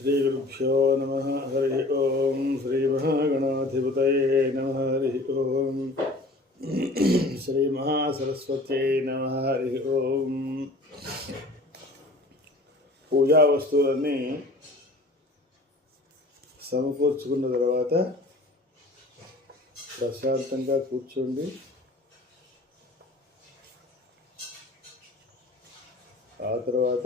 श्रीगुरुभ्यो नमः। हरि ओम। श्री महागणाधिपतये नमः। हरि ओम। श्री महासरस्वत्यै नमः। हरि ओम। పూజా వస్తువులన్నీ సమకూర్చుకున్న తర్వాత ప్రశాంతంగా కూర్చోండి. ఆ తర్వాత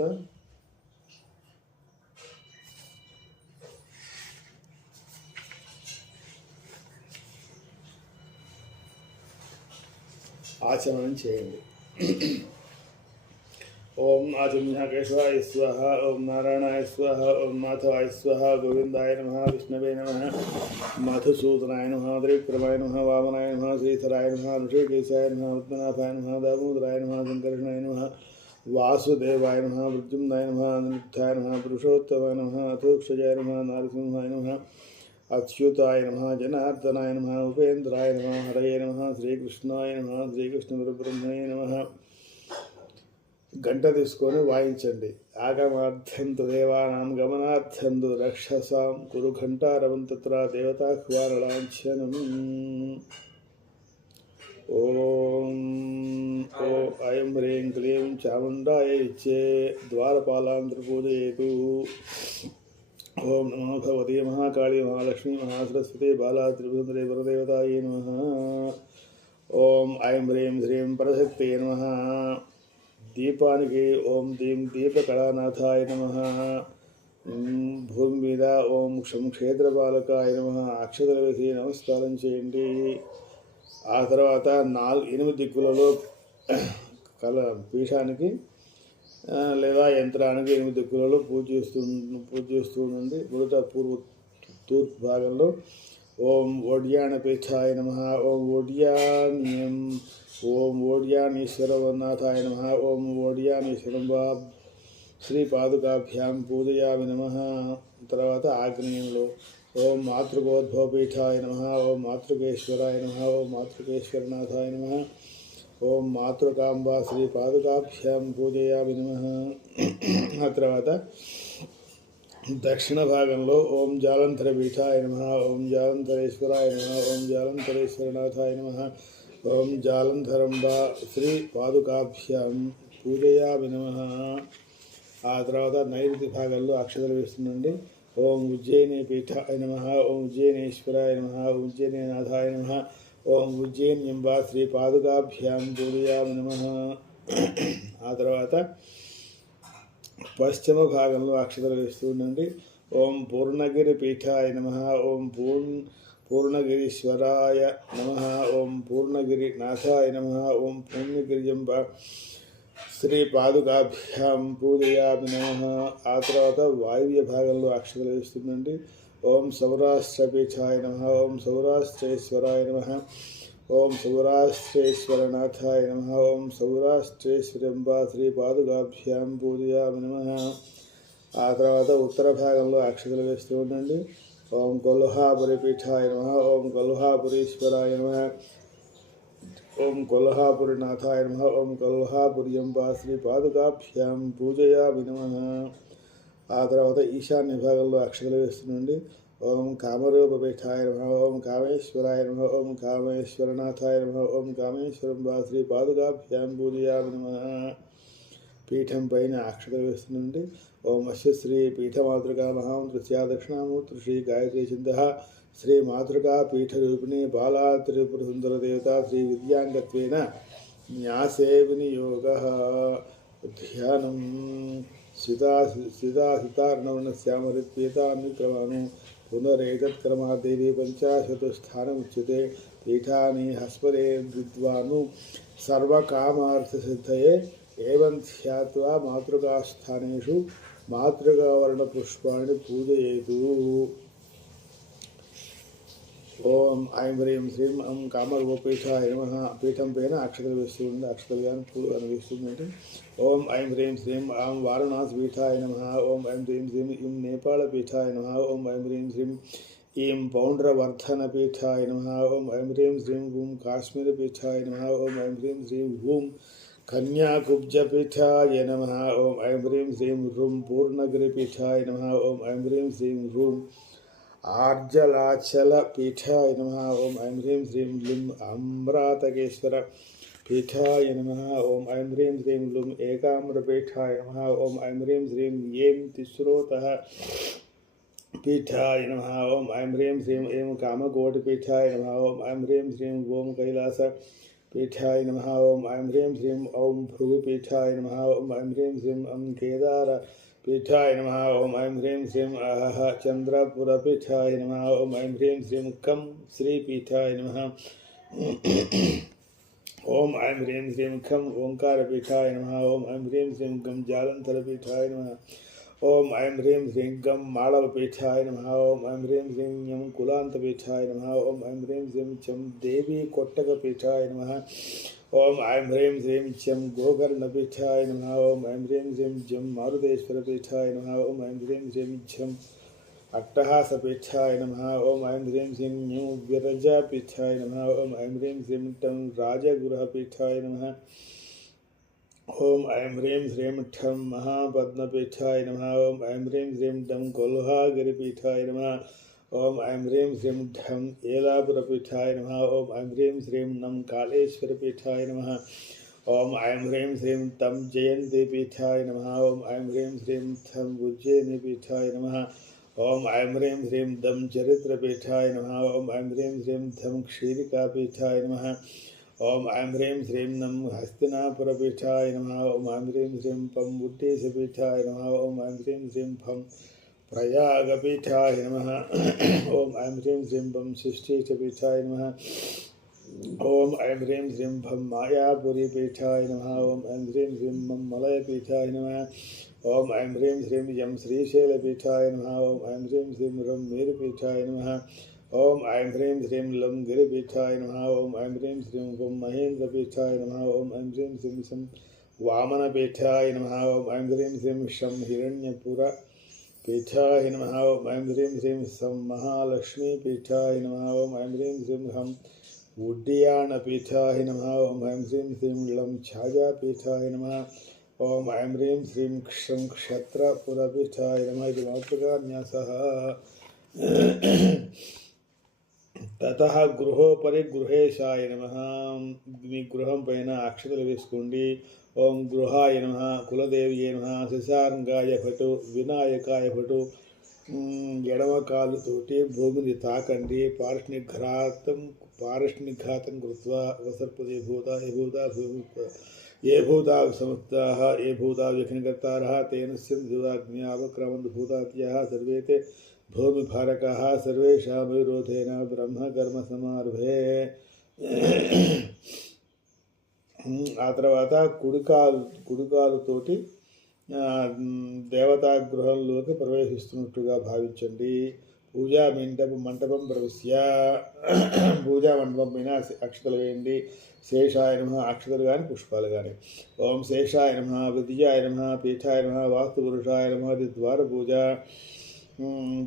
ఆచమనం చేయండి. ఓం ఆచమ్యాకేశవాయ స్వాహ. ఓం నారాయణాయ స్వాహ. ఓం మాధవాయ స్వాహ. గోవిందాయ నమః. విష్ణవే నమః. మధుసూదనాయ నమః. త్రివిక్రమాయ నమః. వామనాయ నమః. శ్రీధరాయ నమః. ఋషికేశాయ నమః. పద్మనాభాయ నమః. దామోదరాయ నమః. సంకర్షణాయ నమః. వాసుదేవాయ నమః. మృత్యుంజయాయ నమః. అనిరుద్ధాయ నమః. పురుషోత్తమాయ నమః. అతోక్షజాయ నమః. నారసింహాయ నమః. అచ్యుతాయ నమః. జనార్దనాయ నమః. ఉపేంద్రాయ నమః. హరయే నమః. శ్రీకృష్ణాయ నమః. శ్రీకృష్ణ పరబ్రహ్మణే నమః. గంట తీసుకొని వాయించండి. ఆగమార్థంతు దేవానాం గమనార్థంతు రక్షసాం కురు ఘంటారవం తత్ర దేవతాహ్వానలాంఛనం. ఓం ఓ ఐం హ్రీం క్లీం చాముండాయ ఇచ్చే ద్వారపాలాంతర్పూజయేతు. ఓం నమో భగవతే మహాకాళీ మహాలక్ష్మీ మహాసరస్వతి బాలా త్రిపురసుందరి వరదేవతాయే నమః. ఓం ఐం హ్రీం శ్రీం పరశక్తయే నమః. దీపానికి ఓం దీం దీపకళానాథాయ నమః. భూమి మీద ఓం క్షేత్రపాలకాయ నమః. అక్షతలు వేసి నమస్కారం చేయండి. ఆ తర్వాత 8 దిక్కులలో పీఠానికి లేదా యంత్రానికి 8 దిక్కులలో పూజ చేస్తూ ఉండండి. మొదట తూర్పు భాగంలో ఓం ఓడ్యాన పీఠాయ నమః. ఓం ఓడ్యాన్యం. ఓం ఓడ్యానీశ్వరనాథాయ నమః. ఓం ఓడ్యానీశ్వరం శ్రీ పాదుకాభ్యాం పూజయామి నమః. తర్వాత ఆగ్నేయంలో ఓం మాతృకోద్భవపీఠాయ నమః. ఓం మాతృకేశ్వరాయ నమః. ఓం మాతృకేశ్వరనాథాయ నమః. ఓం మాతృకాంబా శ్రీ పాదుకాభ్యాం పూజయామి నమః. ఆ తర్వాత దక్షిణ భాగంలో ఓం జాలంధర పీఠాయ నమః. ఓం జాలంధరేశ్వరాయ నమః. ఓం జాలంధరేశ్వరనాథాయ నమః. ఓం జాలంధరంబా శ్రీ పాదుకాభ్యాం పూజయామి నమః. ఆ తర్వాత నైరుతి భాగంలో అక్షతలు వేస్తుందండి. ఓం ఉజ్జయిని పీఠాయ నమః. ఓం ఉజ్జయినేశ్వరాయ నమః. ఓం ఉజ్జయినేనాథాయ నమః. ఓం ఉజ్జయిన్యంబా శ్రీ పాదుకాభ్యాం పూజయామి నమః. ఆ తర్వాత పశ్చిమ భాగంలో అక్షతలు వేస్తూ ఉండండి. ఓం పూర్ణగిరి పీఠాయ నమః. ఓం పూర్ణగిరీశ్వరాయ నమః. ఓం పూర్ణగిరినాథాయ నమః. ఓం పూర్ణగిరియంబ శ్రీ పాదుకాభ్యాం పూజయామి నమః. ఆ తర్వాత వాయువ్య భాగంలో అక్షతలు వేస్తుందండి. ఓం సౌరాష్ట్రపీఠాయ నమః. ఓం సౌరాష్ట్రేశ్వరాయ నమః. ఓం సౌరాష్ట్రేశ్వరనాథాయ నమః. ఓం సౌరాష్ట్రేశ్వరంబ శ్రీ పాదుకాభ్యాం పూజయామి నమః. ఆ తర్వాత ఉత్తర భాగంలో అక్షతలు వేస్తూ ఉండండి. ఓం కొల్హాపురి పీఠాయ నమః. ఓం కొల్హాపురీశ్వరాయ నమః. ఓం కొల్హాపురినాథాయ నమః. ఓం కొల్హాపుర్యంబ శ్రీ పాదుకాభ్యాం పూజయామి నమః. ఆ తర్వాత ఈశాన్య భాగంలో అక్షతలు వేస్తుండండి. ఓం కామరూపపీఠాయ నమః. ఓం కామేశ్వరాయ నమః. ఓం కామేశ్వరనాథాయ నమః. ఓం కామేశ్వరంబ శ్రీ పాదుకాభ్యాం పూజయామి నమః. పీఠం పైన అక్షతలు వేస్తుండండి. ఓం అశ్వశ్రీ పీఠమాతృకా మహామంత్రస్య దక్షిణామూర్తి శ్రీ గాయత్రీ చిందః శ్రీ మాతృకా పీఠరూపిణి బాలా త్రిపుర సుందరదేవత శ్రీ విద్యాంగత్వేన న్యాసే వినియోగః. ధ్యానం సితార్ణవర్ణశ్యామరిత్యేతాన్విక్రమాను పునరేతత్క్రమాదేవి పంచాశతస్థానముచ్యతే. పీఠాని హస్పరే విద్వాను సర్వకామార్థసిద్ధయే ఏవం ధ్యాత్వా మాతృకాస్థానేషు మాతృకావర్ణపుష్పాణి పూజయేతు. ఓం ఐం హ్రీం శ్రీం ఓం కామరూపపీఠాయ నమః. పీఠం పైన అక్షతలు వేస్తూ ఉండి అక్షతలు కానీ పూలు అని వేస్తుందంటే ఓం ఐం హ్రీం శ్రీం ఓం వారణాసి పీఠాయ నమః. ఓం ఐం హ్రీం శ్రీం ఈం నేపాళ పీఠాయ నమః. ఓం ఐం హ్రీం శ్రీం ఈం పౌండ్రవర్ధన పీఠాయ నమః. ఓం ఐం హ్రీం శ్రీం ఓం కాశ్మీర పీఠాయ నమః. ఓం ఐం హ్రీం శ్రీం ఓం कन्याकुब्जपीठाय नमः। ओम ऐं ह्रीं श्रीं ह्रूं पूर्णगिरिपीठाय नमः। ओम ऐं ह्रीं श्रीं ह्रूं आर्जलाचलपीठाय नमः। ओम ऐं ह्रीं श्रीं लुं अम्रातकेश्वर पीठाय नमः। ओम ऐं ह्रीं श्रीं लुं एकाम्रपीठाय नमः। ओम ऐं ह्रीं श्रीं ऐं तिस्रोतः पीठाय नमः। ओम ऐं ह्रीं श्रीं ऐं कामकोटिपीठाय नमः। ओम ऐं ह्रीं श्रीं ओम कैलास पीठाय नमः। ओम ऐं ह्रीं श्रीं ओम भृगुपीठाय नमः। ओम ऐं ह्रीं श्रीं ओम केदार पीठाय नमः। ओम ऐं ह्रीं श्रीं अहः चंद्रपुरपीठाय नमः। ओम ऐं ह्रीं श्रीं कं श्रीपीठाय नमः। ओम ऐं ह्रीं श्रीं खं ओंकारपीठाय नमः। ओम ऐं ह्रीं श्रीं गं जालंधरपीठाय नमः। ओम ऐं ह्रीं श्रीं गं माळवपीठाय नमः। ओम ऐं ह्रीं श्रीं यं कुलान्तपीठाय नमः। ओम ऐं ह्रीं श्रीं चं देवी कोट्टकपीठाय नमः। ओम ऐं ह्रीं श्रीं चं गोकर्णपीठाय नमः। ओम ऐं ह्रीं श्रीं जं मारुतेश्वरपीठाय नमः। ओम ऐं ह्रीं श्रीं झं अट्टहासपीठाय नमः। ओम ऐं ह्रीं श्रीं ञं विरजापीठाय नमः। ओम ऐं ह्रीं श्रीं टं राजगृहपीठाय नमः। ओम ऐं ह्रीं श्रीं ठं महापद्मपीठाय नमः। ओम ऐं ह्रीं श्रीं डं कोल्हागिरिपीठाय नमः। ओम ऐं ह्रीं श्रीं ढं येलापुरपीठाय नमः। ओम ऐं ह्रीं श्रीं नं कालेश्वरपीठाय नमः। ओम ऐं ह्रीं श्रीं तं जयन्तीपीठाय नमः। ओम ऐं ह्रीं श्रीं थं उज्जयिनीपीठाय नमः। ओम ऐं ह्रीं श्रीं दं चरित्रपीठाय नमः। ओम ऐं ह्रीं श्रीं थं क्षीरिकापीठाय नमः। ओम ऐं ह्रीं श्रीं नं हस्तिनापुरपीठाय नमः। ओम ऐं ह्रीं श्रीं पं बुद्धेशपीठाय नमः। ओम ऐं ह्रीं श्रीं फं प्रयागपीठाय नमः। ओम ऐं ह्रीं श्रीं पं शिष्टेशपीठाय नमः। ओम ऐं ह्रीं श्रीं भं मायापुरीपीठाय नमः। ओम ऐं ह्रीं श्रीं मं मलयपीठाय नमः। ओम ऐं ह्रीं श्रीं यं श्रीशैलपीठाय नमः। ओम ऐं ह्रीं श्रीं रं मीरपीठाय नमः। ओम ऐं ह्रीं श्रीं लं गिरिपीठाय नमः। ओम ऐं ह्रीं श्रीं वं महेन्द्रपीठाय नमः। ओम ऐं ह्रीं श्रीं सं वामनपीठाय नमः। ओम ऐं ह्रीं श्रीं शं हिरण्यपुरपीठाय नमः। ओम ऐं ह्रीं श्रीं सं महालक्ष्मीपीठाय नमः। ओम ऐं ह्रीं श्रीं हं उड्डीयानपीठाय नमः। ओम ऐं ह्रीं श्रीं लं छायापीठाय नमः। ओम ऐं ह्रीं श्रीं क्षं क्षत्रपुरपीठाय नमः। इति मातृकान्यासः। ततः गृहोपरि गृहेशाय नमः। మీ గృహం పైన అక్షతలు వేసుకోండి. ఓం గృహాయ నమః, కులదేవియే నమః, శశాంగాయ భటు, వినాయకాయ భటు. ఎడమ కాలుతోటి భూమిని తాకండి. పారిష్ణిఘాతం కృత్వా వసర్పదే భూత ఏ భూతా సముత్తాః ఏ భూతా వ్యఘ్నకర్తారः తేన సింధుదాగ్న్యా అవక్రమంతు భూతాత్యాः సర్వే తే భూమిభారకాः సర్వేషామవిరోధేన బ్రహ్మకర్మ సమారభే. ఆ తర్వాత కుడికాలుతోటి దేవతా గృహంలోకి ప్రవేశిస్తున్నట్టుగా భావించండి. పూజా మంటపం ప్రవేశ్య పూజా మండపం పైన అక్షతలు వేయండి. శేషాయ నమః, అక్షతలు కానీ పుష్పాలు కానీ. ఓం శేషాయ నమః, విద్యాయ నమః, పీఠాయ నమః, వాస్తుపురుషాయ నమః. ద్వార పూజ.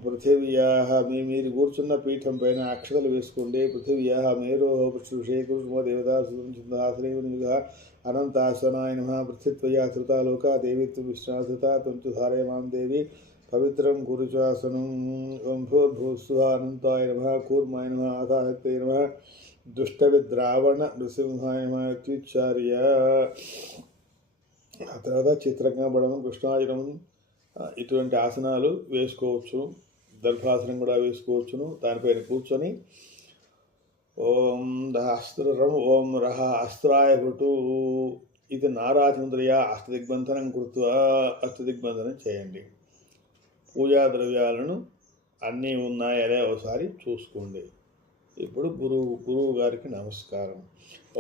పృథివ్యాః మీరు కూర్చున్న పీఠం పైన అక్షతలు వేసుకోండి. పృథివ్యాః మేరోః పృష్ఠే కుసుమ దేవతా శ్రీనిగా అనంతాసనాయ నమః. పృథిత్వయా ధృతా లోకా దేవిత్వ విశ్వాసృత త్వంతు ధారయమాం దేవి పవిత్రం కురుచాసనం. ఓం భూర్భువస్సుః అనంతాయ నమః, కూర్మాయ నమః, ఆదాహత్యై నమః, దుష్టవిద్రావణ నృసింహాయ నమః ఇత్యుచ్చార్య. ఆ తర్వాత చిత్రకంబళం, కృష్ణాయనం ఇటువంటి ఆసనాలు వేసుకోవచ్చు. దర్భాసనం కూడా వేసుకోవచ్చును. దానిపైన కూర్చొని ఓం దహస్త్రం ఓం రహ అస్త్రాయ భటు ఇది నారాచంద్రయా అష్టదిగ్బంధనం కృత్వా అష్టదిగ్బంధనం చేయండి. పూజా ద్రవ్యాలను అన్నీ ఉన్నాయనే ఒకసారి చూసుకోండి. ఇప్పుడు గురువు గారికి నమస్కారం.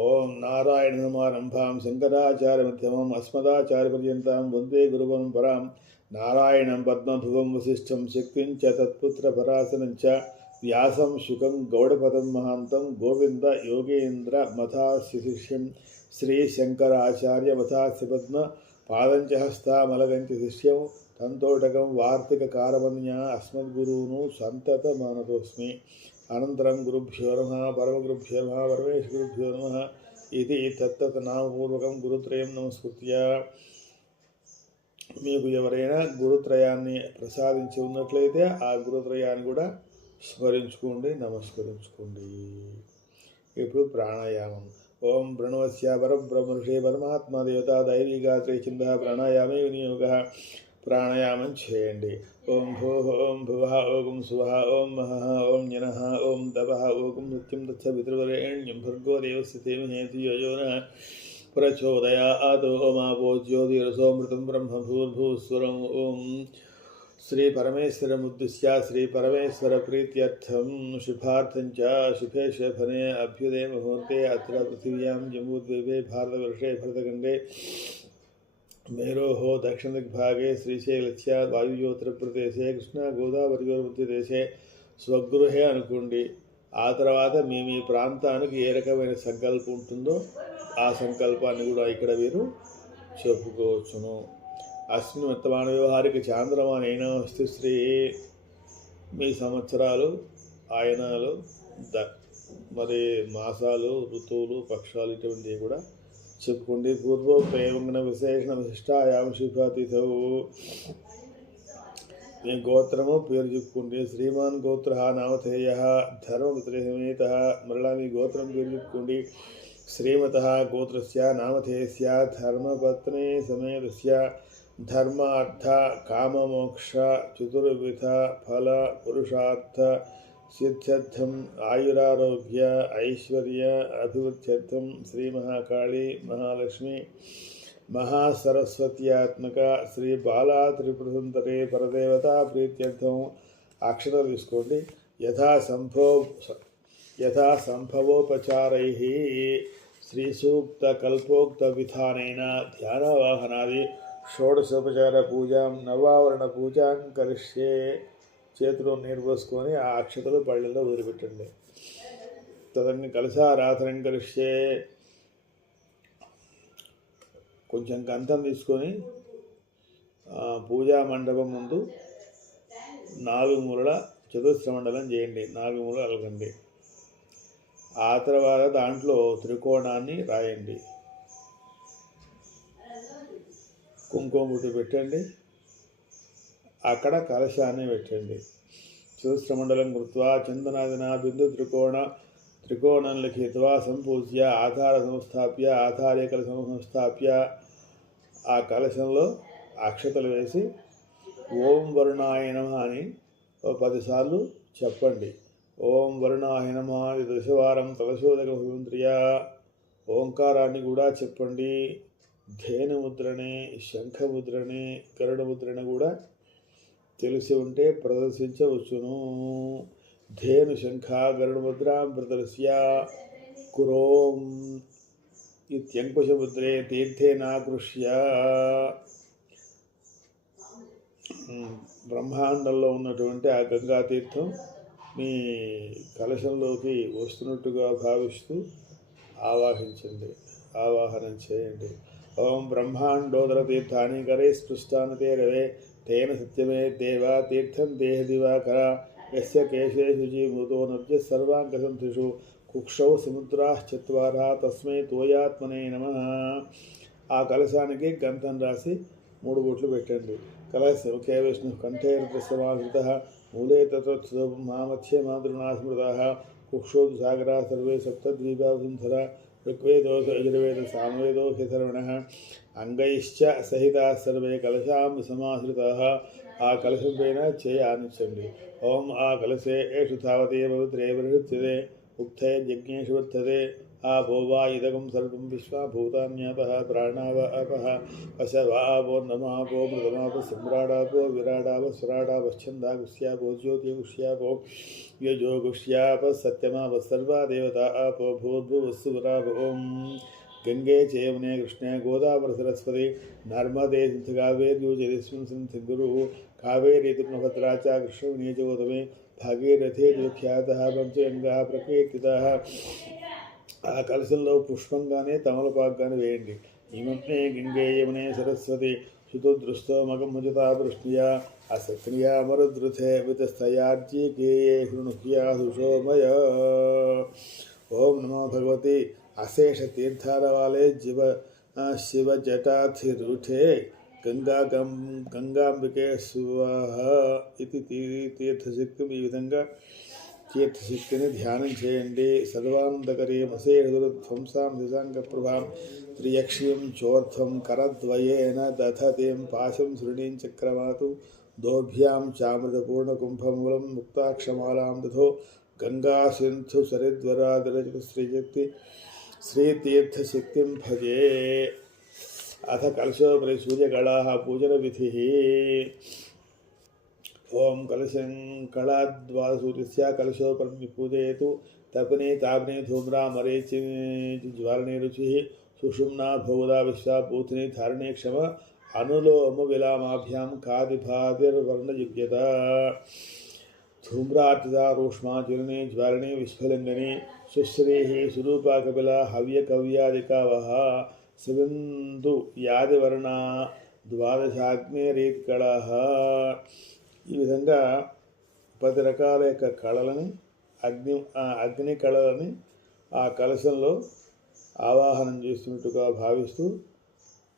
ఓం నారాయణ సమారంభాం శంకరాచార్య మధ్యమం అస్మదాచార్య పర్యంతం వందే గురుపరంపరాం. నారాయణం పద్మభువం వశిష్ఠం శక్తిం చ తత్పుత్ర పరాశరం చ వ్యాసం శుకం గౌడపదం మహాంతం గోవింద యోగేంద్ర మథాశిష్యం శ్రీశంకరాచార్య మథాస్య పద్మ పాదంచ హస్తామలగంచ శిష్యం తంతోటకం వార్తిక కారవన్య అస్మద్గురువును సంతత మానతోస్మి. అనంతరం గురుభ్యో నమః, పరమగురుభ్యో నమః, పరమేశ్వరుభ్యో నమః. ఇది తత్తత్ నామపూర్వకం గురుత్రయం నమస్కృత్య. మీకు ఎవరైనా గురుత్రయాన్ని ప్రసాదించి ఉన్నట్లయితే ఆ గురుత్రయాన్ని కూడా స్మరించుకోండి, నమస్కరించుకోండి. ఇప్పుడు ప్రాణాయామం. ఓం ప్రణవస్య పరబ్రహ్మర్షే పరమాత్మ దేవత దైవీ గాత్రే చింద ప్రాణాయామే వినియోగ. ప్రాణాయామం చేయండి. ఓం భూః ఓం భువః ఓం సువః ఓం మహః ఓం జనః ఓం తపః ఓం సత్యం తత్సవితుర్వరేణ్యం భర్గో దేవస్య ధీమహి ధియో యో నః ప్రచోదయాత్. ఓమాపో జ్యోతిరసోమృతం బ్రహ్మ భూర్భువస్సురం. ఓం శ్రీ పరమేశ్వరముద్దిశ్య శ్రీ పరమేశ్వర ప్రీత్యర్థం శుభార్థం చ శుభే శోభనే అభ్యుదయ ముహూర్తే అత్ర పృథివ్యాం జంబూద్వీపే భారతవర్షే భరతఖండే మేరోः దక్షిణదిగ్భాగే శ్రీశైలస్య వాయుజ్యోతిర్ప్రదేశే కృష్ణా గోదావరియోర్మధ్యదేశే స్వగృహే అనుకోండి. ఆ తర్వాత మీ మీ ప్రాంతానికి ఏ రకమైన సంకల్పం ఉంటుందో ఆ సంకల్పాన్ని కూడా ఇక్కడ మీరు చెప్పుకోవచ్చును. అస్మిన్ వర్తమాన వ్యవహారిక చాంద్రమానైనా వస్తు శ్రీ మీ సంవత్సరాలు, ఆయనాలు, మరి మాసాలు, ఋతువులు, పక్షాలు ఇటువంటివి కూడా చెప్పుకోండి. పూర్వోక్తేన విశేషణ విశిష్టాయాం శుభాతిథౌ. మీ గోత్రము పేరు చెప్పుకోండి. శ్రీమాన్ గోత్ర నామధేయ ధర్మపుత్రే సమేత. మరలా మీ గోత్రం పేరు చెప్పుకోండి. శ్రీమత గోత్రస్య నామధేయస్య ధర్మపత్ని సమేతస్య ధర్మ అర్థ కామమోక్ష చతుర్విధ ఫల పురుషార్థ సిద్ధ్యర్థం ఆయురారోగ్య ఐశ్వర్య అభివృద్ధ్యర్థం శ్రీ మహాకాళి మహాలక్ష్మి మహాసరస్వత్యాత్మక శ్రీ బాలా త్రిపురసుందరి పరదేవత ప్రీత్యర్థం అక్షర తీసుకోండి. యథా సంభవోపచారై శ్రీసూక్త కల్పోక్త విధానైన ధ్యానవాహనాది షోడశోపచార పూజాం నవావరణ పూజాం కరిష్యే. చేతిలో నీరు పోసుకొని ఆ అక్షతలు పళ్ళల్లో వదిలిపెట్టండి. తదంగా కలశారాధనం కరిష్యే. కొంచెం గంధం తీసుకొని పూజా మండపం ముందు 4 మూలల చతుస్ర మండలం చేయండి. 4 మూలలు అలకండి. ఆ తర్వాత దాంట్లో త్రికోణాన్ని రాయండి. కుంకుమ బుట్టు పెట్టండి. అక్కడ కలశాన్ని పెట్టండి. చతుస్రమండలం కృత్వా చందనాదిన బిందు త్రికోణం లిఖిత్వా సంపూజ్య ఆధార సంస్థాప్య ఆధారే కలశం సంస్థాప్య ఆ కలశంలో అక్షతలు వేసి ఓం వరుణాయ నమః అని 10 సార్లు చెప్పండి. ఓం వరుణాయ నమః 10 వారం తలశోదక భవింద్రియ. ఓంకారాన్ని కూడా చెప్పండి. ధేనుముద్రని, శంఖముద్రని, గరుడముద్రని కూడా తెలిసి ఉంటే ప్రదర్శించవచ్చును. ధేను శంఖ గరుడముద్రాం ప్రదర్శ్య కురోం ఇత్యంకుశముద్రే తీర్థేనాకృష్య. బ్రహ్మాండంలో ఉన్నటువంటి ఆ గంగా తీర్థం మీ కలశంలోకి వస్తున్నట్టుగా భావిస్తూ ఆవాహించండి, ఆవాహనం చేయండి. ఓం బ్రహ్మాండోదర తీర్థాని కరే స్పృష్టాన తే రవే తేన సత్యమే దేవా తీర్థం దేహ దివాకర యస్య కేశే శుచీభూతో నద్య సర్వాంగసంతిషు కుక్షౌ సముద్రాశ్చత్వార తస్మై తోయాత్మనే నమః. ఆ కలశానికి గంధం రాసి 3 బొట్లు పెట్టండి. కలశ ముఖే విష్ణు కంఠే రుద్రసమావృత మూలే తత్వత్సమధ్యే మాతృనా స్మృత కుక్షోదు సాగరా సర్వే సప్తద్వీపావసుంధర ఋగ్వేదో యజుర్వేద సామవేదో హ్యధర్వణః అంగైశ్చ సహితా సర్వే కలశాం సమాశ్రితాః. ఆ కలశం పైన చేయి ఆనించండి. ఓం ఆ కలశే ఏషు తావతే పవిత్రే పరిహృత్యతే ఉక్తే యజ్ఞేషు వర్తతే ఆపో వా ఇదగం సర్వం విశ్వాభూతాన్యాపః ప్రాణావ అపః వశవాపో నమాపో మృతమాపో సమ్రాడాపో విరాడాపో స్వరాడాపశ్చందా గుష్యాపో జ్యోతి గుష్యాపో యజో గుష్యాప సత్యమాప సర్వా దేవతా ఆపో భూర్భువస్సురాప. ఓం గంగే చ యమునే కృష్ణే గోదావరి సరస్వతి నర్మదే సింధు కావేర్యో జలేస్మిన్ సింధు గురు కావేరీ తుంగభద్రా చ కృష్ణవేణీ చ గోదావరి భాగీరథే విఖ్యాతః పంచగంగా ప్రకీర్తితః. ఆ కలశంలో పుష్పంగానే తమలపాకుగానే వేయండి. ఇమే గంగే యమునే సరస్వతి శుతోదృష్టో మగముజతా వృష్ణియా అసక్రియా మరుద్రుతే వితస్థయార్జీకే హృణుహ్యా సుషోమయ. ఓం నమో భగవతి अशेष तीर्थार वाले शिव जटाधिरूठे गंगांबिके स्वाहा इति तीर्थशक्तिं ఈ విధంగా తీర్థశక్తిని ధ్యానం చేయండి. సర్వానందకరీం అశేషదుర్ధ్వంసాం దిశాంగప్రభాం త్రియక్షీం చోర్థం కరద్వయేన దధతీం పాశం శృణీం చక్రమాతు దోభ్యాం చామృతపూర్ణకుంభమూలం ముక్తాక్షమాలాం దధో గంగా సింధు సరిద్వరాదిరచిత శ్రీశక్తి శ్రీతీర్థశక్తిం భజే. అథ కలశోపరి సూర్యకళాః పూజన విధిః. ఓం కలశం కళాద్వాదసూర్యస్య కలశోపరి పూజయతు. తపని తాపని ధూమ్రా మరీచి జ్వాలని రుచి సుషుమ్నా భౌదా విశ్వా పూతిని ధారణి క్షమ అనులోమ విలామాభ్యాం కాదిభాతిర్వర్ణయుజ్యత. ధూమ్రార్చితా రూష్మా చిరుని జ్వాలని విస్ఫలింగని సుశ్రీః సురూపా కపిల హవ్య కవ్యాదికావహ శివందు యాదివర్ణ ద్వాదశాగ్నేరీత్కళః. ఈ విధంగా 10 రకాల యొక్క కళలని అగ్ని కళలని ఆ కలశంలో ఆవాహనం చేస్తున్నట్టుగా భావిస్తూ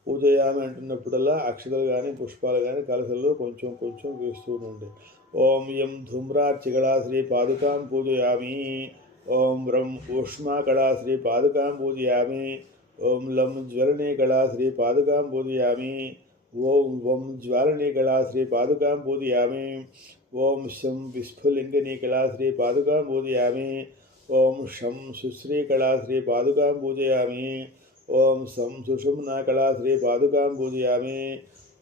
పూజయామి అంటున్నప్పుడల్లా అక్షతలు కానీ పుష్పాలు కానీ కలశంలో కొంచెం కొంచెం వేస్తూ ఉండండి. ఓం యం ధూమ్రార్చికళా శ్రీ పాదుకాం పూజయామి. ఓం రం ఊష్మాకళా శ్రీ పాదుకాం పూజయామి. ఓం లం జ్వలనీకళా శ్రీ పాదుకాం పూజయామి. ఓం వం జ్వాలనీకళా శ్రీ పాదుకాం పూజయామి. ఓం శం విస్ఫులింగనీకళా శ్రీ పాదుకాం పూజయామి. ఓం షం సుశ్రీకళా శ్రీ పాదుకాం పూజయామి. ఓం సం సుషుమ్నాకళా శ్రీ పాదుకాం పూజయామి.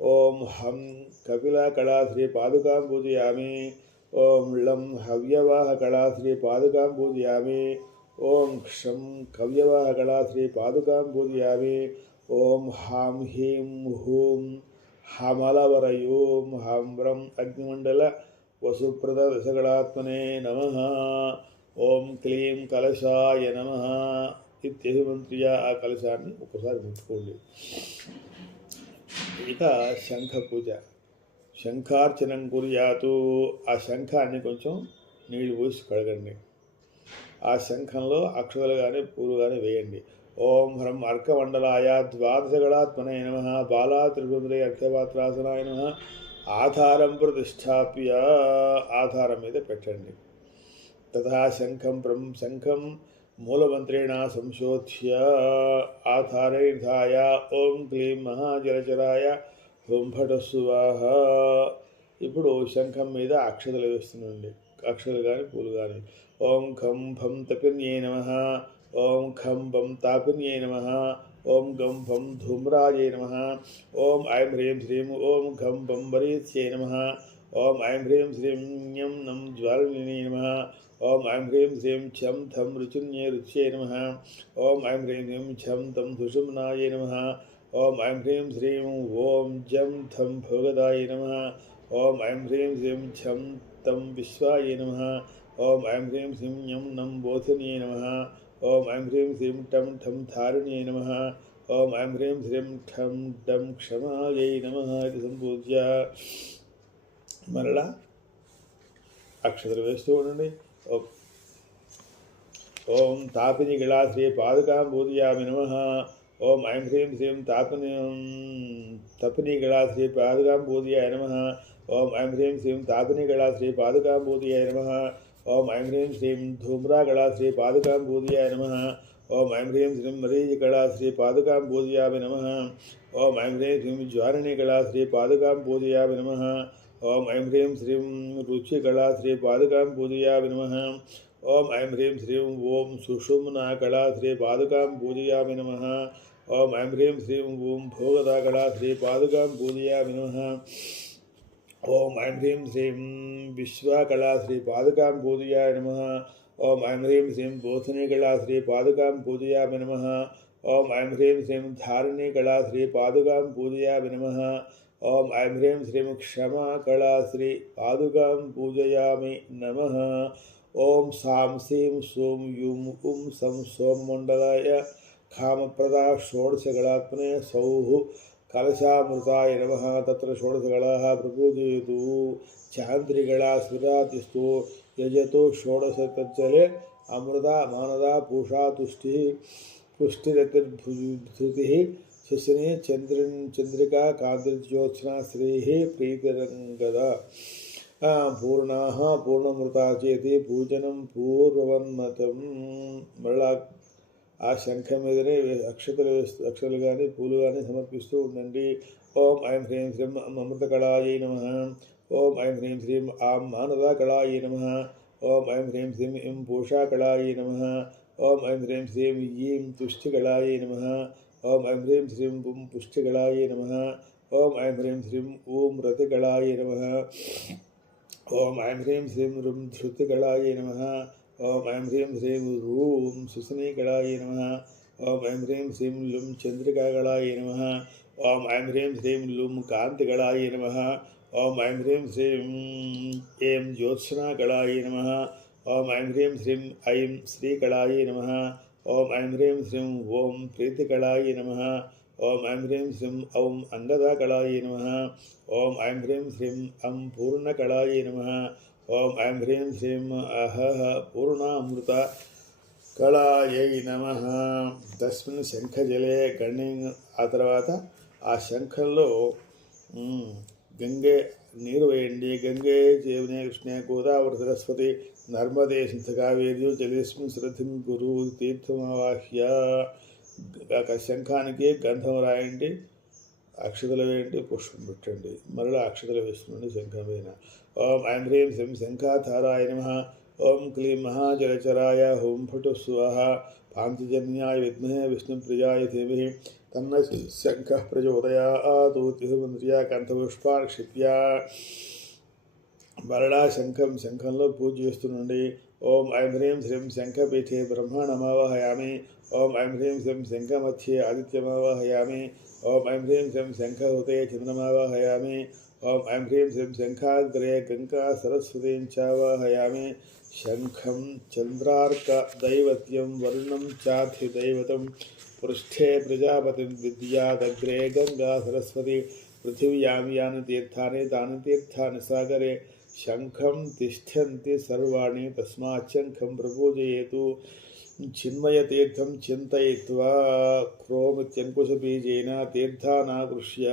ఓం హం కపిలాకళా శ్రీ పాదుకాం పూజయామి. ఓం లం హవ్యవాహకళా శ్రీ పాదుకాం పూజయామి. ఓం క్షం కవ్యవాహకళా శ్రీ పాదుకాం పూజయామి. ఓం హాం హీం హూం హమలవరయోం హాం వ్రం అగ్నిమండల వసుప్రద దశకళాత్మనే నమః. ఓం క్లీం కలశాయ నమః ఇత్యహి మంత్రియ ఆ కలశాన్ని ఒకసారి ముట్టుకోండి. ఇక శంఖ పూజ. శంఖార్చనం కుర్యాతు. ఆ శంఖాన్ని కొంచెం నీళ్ళు పోసి కడగండి. ఆ శంఖంలో అక్షతలు కానీ పూలు కానీ వేయండి. ఓం హ్రం అర్కమండలాయ ద్వాదశగళాత్మనే నమః. బాలా త్రిపుంద్రే అర్ఘ్యపాత్రాసనాయ నమః. ఆధారం ప్రతిష్టాప్య ఆధారం మీద పెట్టండి. తథా శంఖం మూలమంత్రేణ సంశోధ్య ఆధారైర్ధాయ ఓం క్లీం మహాజలచరాయ ఓం భట స్వాహ. ఇప్పుడు శంఖం మీద అక్షతలు వేస్తుందండి. అక్షతలు కానీ పూలు కానీ. ఓం ఖం భం తపిన్యై నమః. ఓం ఖం భం తాపిన్యై నమః. ఓం గం భం ధూమ్రాజై నమః. ఓం ఐం హ్రీం శ్రీం ఓం ఘం భం వరీత్యై నమః. ఓం ఐం హ్రీం శ్రీం ఞం నం జ్వాలిన్యై నమః. ఓం ఐం హ్రీం శ్రీం ఛం థం రుచిన్యై రుచ్యై నమః. ఓం ఐం హ్రీం శ్రీం ఛం థం సుషుమ్నాయై నమః. ఓం ఐం హ్రీం శ్రీం ఓం జం థం భోగదాయ నమః. ఓం ఐం హ్రీం శ్రీం ఛం తం విశ్వాయ నమః. ఓం ఐం హ్రీం శ్రీం ఞం నం బోధిన్యై నమః. ఓం ఐం హ్రీం శ్రీం టం ఠం ధారిణ్యై నమః. ఓం ఐం హ్రీం శ్రీం ఠం డం క్షమాయై నమః ఇది సంపూజ్య మరలా అక్షతలు వేస్తూ ఉండండి. ఓం తాపినిగళా శ్రీ పాదుకాం పూజయామి నమః. ఓం ఐం హ్రీం శ్రీం తపినిగళా శ్రీ పాదుకాం పూజయాయ నమః. ఓం ఐం హ్రీం శ్రీం తాపినిగళా శ్రీ పాదుకాం పూజయాయ నమః. ఓం ఐం హ్రీం శ్రీం ధూమ్రాకళా శ్రీ పాదుకాం పూజయాయ నమః. ఓం ఐం హ్రీం శ్రీం మరీచికళా శ్రీ పాదుకాం పూజయామి నమః. ఓం ఐం హ్రీం శ్రీం జ్వాలినీకళా శ్రీ పాదుకాం పూజయామి నమః. ఓం ఐం హ్రీం శ్రీం రుచికళా శ్రీ పాదుకాం పూజయామి నమః. ఓం ఐం హ్రీం శ్రీం ఓం సుషుమ్నాకళా శ్రీ పాదుకాం పూజయామి నమః. ఓం ఐం హ్రీం శ్రీం ఓం భోగదాకళా శ్రీ పాదుకాం పూజయామి నమః. ఓం ఐం హ్రీం శ్రీం విశ్వాకళా శ్రీ పాదుకాం పూజయాయ నమః. ఓం ఐం హ్రీం శ్రీం బోధినీకళా శ్రీ పాదుకాం పూజయామి నమః. ఓం ఐం హ్రీం శ్రీం ధారిణీకళా శ్రీ పాదుకాం పూజయామి నమః. ఓం ఐం హ్రీం శ్రీం క్షమాకళా శ్రీ పాదుకాం పూజయామి నమః. ఓం సాం సీం సోం యూం ఉం సం సోమమండలాయ కామప్రదా షోడశగళాత్మనే సౌః కలశామృతాయ నమః. తత్ర షోడశగళాః ప్రపూజయతు. చాంద్రిగళా స్ఫురాతిస్తు యజతు షోడశ తజ్జలే అమృత మానదా పూషా తుష్టి పుష్టిరతిర్ధృతి శశిని చంద్రికా కాంతిజ్యోత్స్నా శ్రీ ప్రీతిరంగద పూర్ణా పూర్ణమృతా చేతి పూజనం పూర్వన్మతం. మళ్ళా ఆ శంఖం మీదనే అక్షతలు కానీ పూలు కానీ సమర్పిస్తూ ఉండండి. ఓం ఐం హ్రీం శ్రీం అమృతకళాయై నమః. ఓం ఐం హ్రీం శ్రీం ఆం మానదాకళాయై నమః. ఓం ఐం హ్రీం శ్రీం ఇం పూషాకళాయై నమః. ఓం ఐం హ్రీం శ్రీం ఈం తుష్టికళాయై నమః. ఓం ఐం హ్రీం శ్రీం పుం పుష్టికళాయై నమః. ఓం ఐం హ్రీం శ్రీం ఊం రతికళాయై నమః. ఓం ఐం హ్రీం శ్రీం రుం ధృతికళాయై నమః. ఓం ఐం హ్రీం శ్రీం రూం సుసనీకళాయై నమః. ఓం ఐం హ్రీం శ్రీం లుం చంద్రికాకళాయై నమః. ఓం ఐం హ్రీం శ్రీం లుం కాంతికళాయై నమః. ఓం ఐం హ్రీం శ్రీం ఏం జ్యోత్స్నాకళాయై నమః. ఓం ఐం హ్రీం శ్రీం ఐం శ్రీకళాయై నమః. ఓం ఐం హ్రీం శ్రీం ఓం ప్రీతికళాయై నమః. ఓం ఐం హ్రీం శ్రీం ఔం అంగదాకళాయై నమః. ఓం ఐం హ్రీం శ్రీం అం పూర్ణకళాయై నమః. ఓం ఐం హ్రీం శ్రీం అహః పూర్ణామృత కళాయై నమః. తస్మిన్ శంఖజలే గణ్యం. ఆ తర్వాత ఆ శంఖంలో గంగే నీరు వేయండి. గంగే జీవనే కృష్ణే గోదావరి సరస్వతి నర్మదే సింధు కావేర్యో జలేస్మిన్ శ్రద్ధిం గురు తీర్థమావాహ్య. శంఖానికి గంధం రాయండి, అక్షతలు వేయండి, పుష్పం పెట్టండి. మరలా అక్షతలు వేస్తుండండి శంఖం పైన. ఓం ఐం హ్రీం శ్రీం శంఖాధారాయ నమః. ఓం క్లీం మహాజలచరాయ హోం ఫటు స్వాహ. పాంచజన్యాయ విద్మహే విష్ణుప్రియాయ ధీమహి తన్న శంఖః ప్రచోదయాత్. తిరుమంత్రియా కంఠపుష్పాక్షిప్య. మరలా శంఖంలో పూజ చేస్తుండండి. ఓం ఐం హ్రీం శ్రీం శంఖపీఠే బ్రహ్మాణమావాహయామి. ఓం ఐం హ్రీం శ్రీం శంఖమధ్యే ఆదిత్యమావాహయామి. ఓం ఐం హ్రీం శ్రీం శంఖహృతే చంద్రమావాహయామి. ఓం ఐం హ్రీం శ్రీం శంఖాగ్రే గంగా సరస్వతీం చావాహయామి. శంఖం చంద్రార్క దైవత్యం వరుణం చాధిదైవతం. పృష్ఠే ప్రజాపతిం విద్యాదగ్రే గంగా సరస్వతి. పృథివ్యాం యాని తీర్థాని తాని తీర్థాని సాగరే. శంఖం తిష్టంతి సర్వాణి తస్మాచ్చంఖం ప్రపూజయేతు. చిన్మయతీర్థం చింతయిత్వా క్రోమిత్యంకుశబీజేన తీర్థానాకృష్య.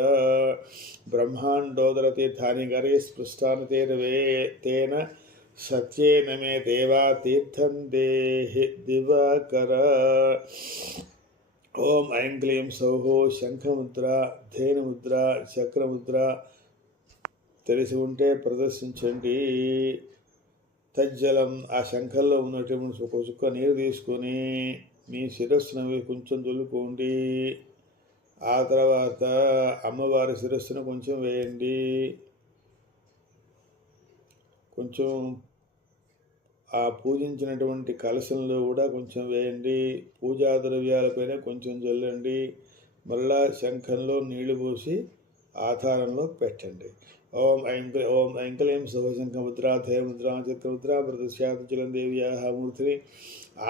బ్రహ్మాండోదరతీర్థాని గరే స్పృష్టాని తేన సత్యేన మే దేవా తీర్థం దేహి దివాకర. ఓం ఐం క్లీం సౌః శంఖముద్ర, ధేనుముద్ర, చక్రముద్ర తెలిసి ఉంటే ప్రదర్శించండి. తజ్జలం ఆ శంఖంలో ఉన్నటువంటి ఒక చుక్క నీరు తీసుకొని మీ శిరస్సును కొంచెం చల్లుకోండి. ఆ తర్వాత అమ్మవారి శిరస్సును కొంచెం వేయండి. కొంచెం ఆ పూజించినటువంటి కలశంలో కూడా కొంచెం వేయండి. పూజా ద్రవ్యాలపైన కొంచెం చల్లండి. మళ్ళా శంఖంలో నీళ్లు పోసి ఆధారంలో పెట్టండి. ఓం ఐం క్లీం సౌః శంఖముద్రా, ధేయముద్రా, చక్రముద్రా ప్రదశ్యాత్ దేవ్యాః మూర్తిని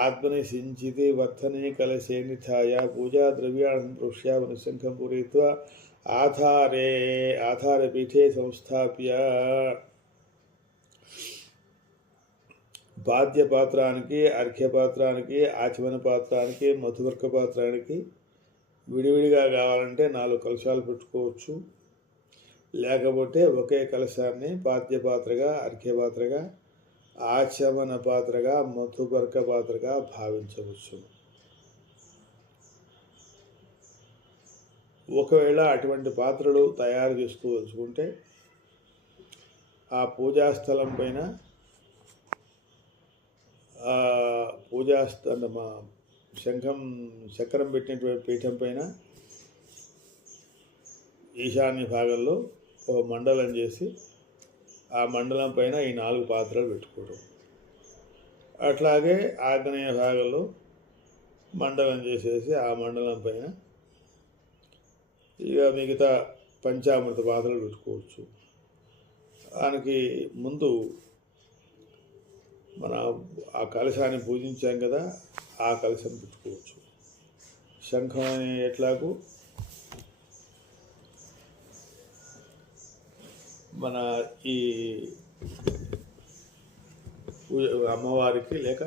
ఆత్మని సించితి వర్ధనే కలశే నిధాయ. పూజా ద్రవ్యాన్ని సంప్రోక్ష్య శంఖం పూరయిత్వా ఆధారపీఠే సంస్థాప్య. పాద్యపాత్రానికి, అర్ఘ్యపాత్రానికి, ఆచమన పాత్రానికి, మధువర్క పాత్రానికి విడివిడిగా కావాలంటే 4 కలశాలు పెట్టుకోవచ్చు. లేకపోతే ఒకే కలశాన్ని పాద్యపాత్రగా, అర్ఘ్యపాత్రగా, ఆచమన పాత్రగా, మధువర్క పాత్రగా భావించవచ్చు. ఒకవేళ అటువంటి పాత్రలు తయారు చేసుకోవచ్చుకుంటే ఆ పూజాస్థలం పైన మా చక్రం పెట్టినటువంటి పీఠం పైన ఈశాన్య భాగంలో ఓ మండలం చేసి ఆ మండలం పైన ఈ 4 పాత్రలు పెట్టుకోవడం. అట్లాగే ఆగ్నేయ భాగంలో మండలం చేసేసి ఆ మండలం పైన ఇక మిగతా పంచామృత పాత్రలు పెట్టుకోవచ్చు. దానికి ముందు మన ఆ కలశాన్ని పూజించాం కదా, ఆ కలశం పెట్టుకోవచ్చు. శంఖం అనే ఎట్లాగూ మన ఈ అమ్మవారికి లేక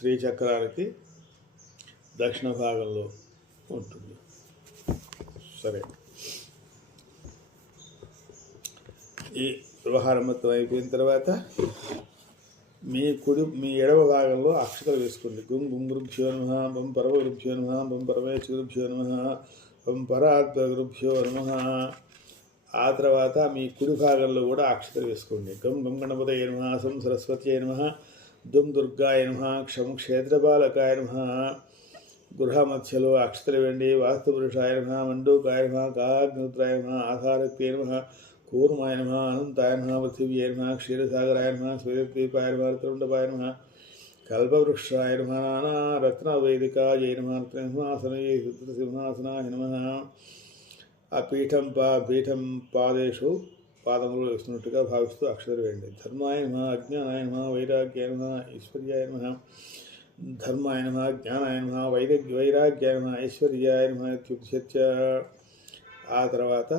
శ్రీచక్రానికి దక్షిణ భాగంలో ఉంటుంది. సరే, ఈ వ్యవహారం మొత్తం అయిపోయిన తర్వాత మీ ఎడమ భాగంలో అక్షతలు వేసుకోండి. గుం గురుభ్యో నమః, బం పరమగురుభ్యో నమః, బం పరమేశ్వరుభ్యో నమః, బం పరాత్మగురుభ్యో నమః. ఆ తర్వాత మీ కుడి భాగంలో కూడా అక్షతలు వేసుకోండి. గం గం గణపతయే నమః, సం సరస్వత్యై నమః, దుం దుర్గాయ నమః, క్షం క్షేత్రపాలకాయ నమః. గృహ మధ్యలో అక్షతలు వేయండి. వాస్తుపురుషాయ నమః, మండూకాయ నమః, కాగ్నుత్రాయ నమః, ఆధారక్యై నమః, కూర్మాయ నమః, అనంతాయ నమః, పృథివ్యై నమః, క్షీరసాగరాయ నమః, శ్వేతద్వీపాయ నమః, రుద్రముండపాయ నమః, కల్పవృక్షాయ నమః, నానారత్నవేదికాయై నమః, రత్నసింహాసనై రుద్రసింహాసనాయ నమః. ఆ పీఠం పాదేషు పాదములు వేస్తున్నట్టుగా భావిస్తూ అక్షరాలు వేయండి. ధర్మాయ నమః, అజ్ఞానాయ నమః, వైరాగ్యాయ నమః, ఐశ్వర్యాయ నమః. ధర్మాయ నమః, జ్ఞానాయ నమః, వైరాగ్యాయ నమః, ఐశ్వర్యాయ నమః ఇత్యుచ్యత్య. ఆ తర్వాత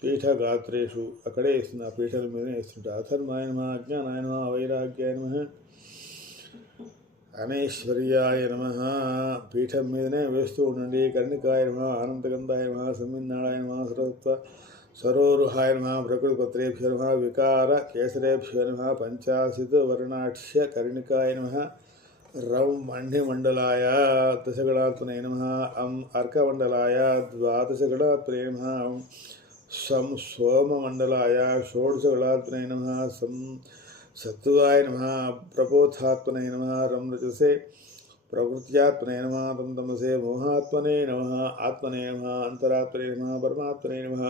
పీఠగాత్రేషు అక్కడే వేస్తుంది, ఆ పీఠాల మీదనే వేస్తుంటారు. అధర్మాయ నమః, అజ్ఞానాయ నమః, వైరాగ్యాయ నమః, అనైశ్వర్యాయ నమః. పీఠం మీదనే వేస్తూ ఉండండి. కర్ణికాయ నమః, అనంతగంధాయ నమః, సంవిన్నాళాయ నమః, సరోరుహాయ నమః, ప్రకృతిపత్రేభ్యో నమః, వికార కేసరేభ్యో నమః, పంచాశత్ వర్ణాక్ష్య కర్ణికాయ నమః, రం మణ్యమండలాయ దశగణాత్మనే నమః, అం అర్కమండలాయ ద్వాదశగణాత్మనే నమః, సం సోమమండలాయ షోడశగణాత్మనే నమః, సం సత్వాయ నమః, ప్రబోధాత్మనే నమః, రం రజసే ప్రకృత్యాత్మనే నమః, తం తమసే మోహాత్మనే నమః, ఆత్మనే నమః, అంతరాత్మనే నమః, పరమాత్మనే నమః,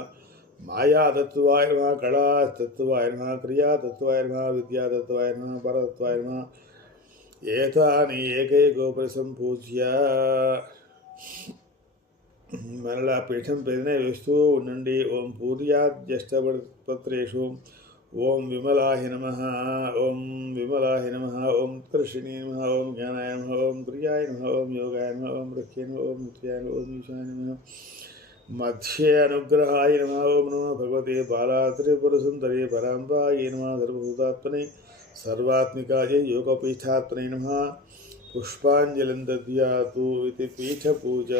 మాయాతత్వాయ నమః, కళాతత్వాయ నమః, క్రియాతత్వాయ నమః, విద్యాతత్వాయ నమః, పరతత్వాయ నమః. ఏతాని ఏకైకోపరి సంపూజ్య. మరలా పీఠం పేరునే వేస్తూ ఉండండి. ఓం పూర్యాద్యష్టపత్రేషు ఓం విమలాయ నమః, ఓం విమలాయ నమః, ఓం కృష్ణి నమః, ఓం జ్ఞానాయ నమః, ఓం క్రియాయ నమః, ఓం యోగాయ నమః, ఓం రఖ్యాయ నమః, ఓం నిత్యాయ నమః, ఓం ఈశాయ నమః, మధ్యే అనుగ్రహాయ నమః, ఓం నమో భగవతే బాలాత్రిపురసుందరే పరాంబాయ నమః, సర్వభూతాత్మనే సర్వాత్మికాయ యోగపీఠాత్మనే నమః. పుష్పాంజలిం దద్యాతు ఇది పీఠపూజ.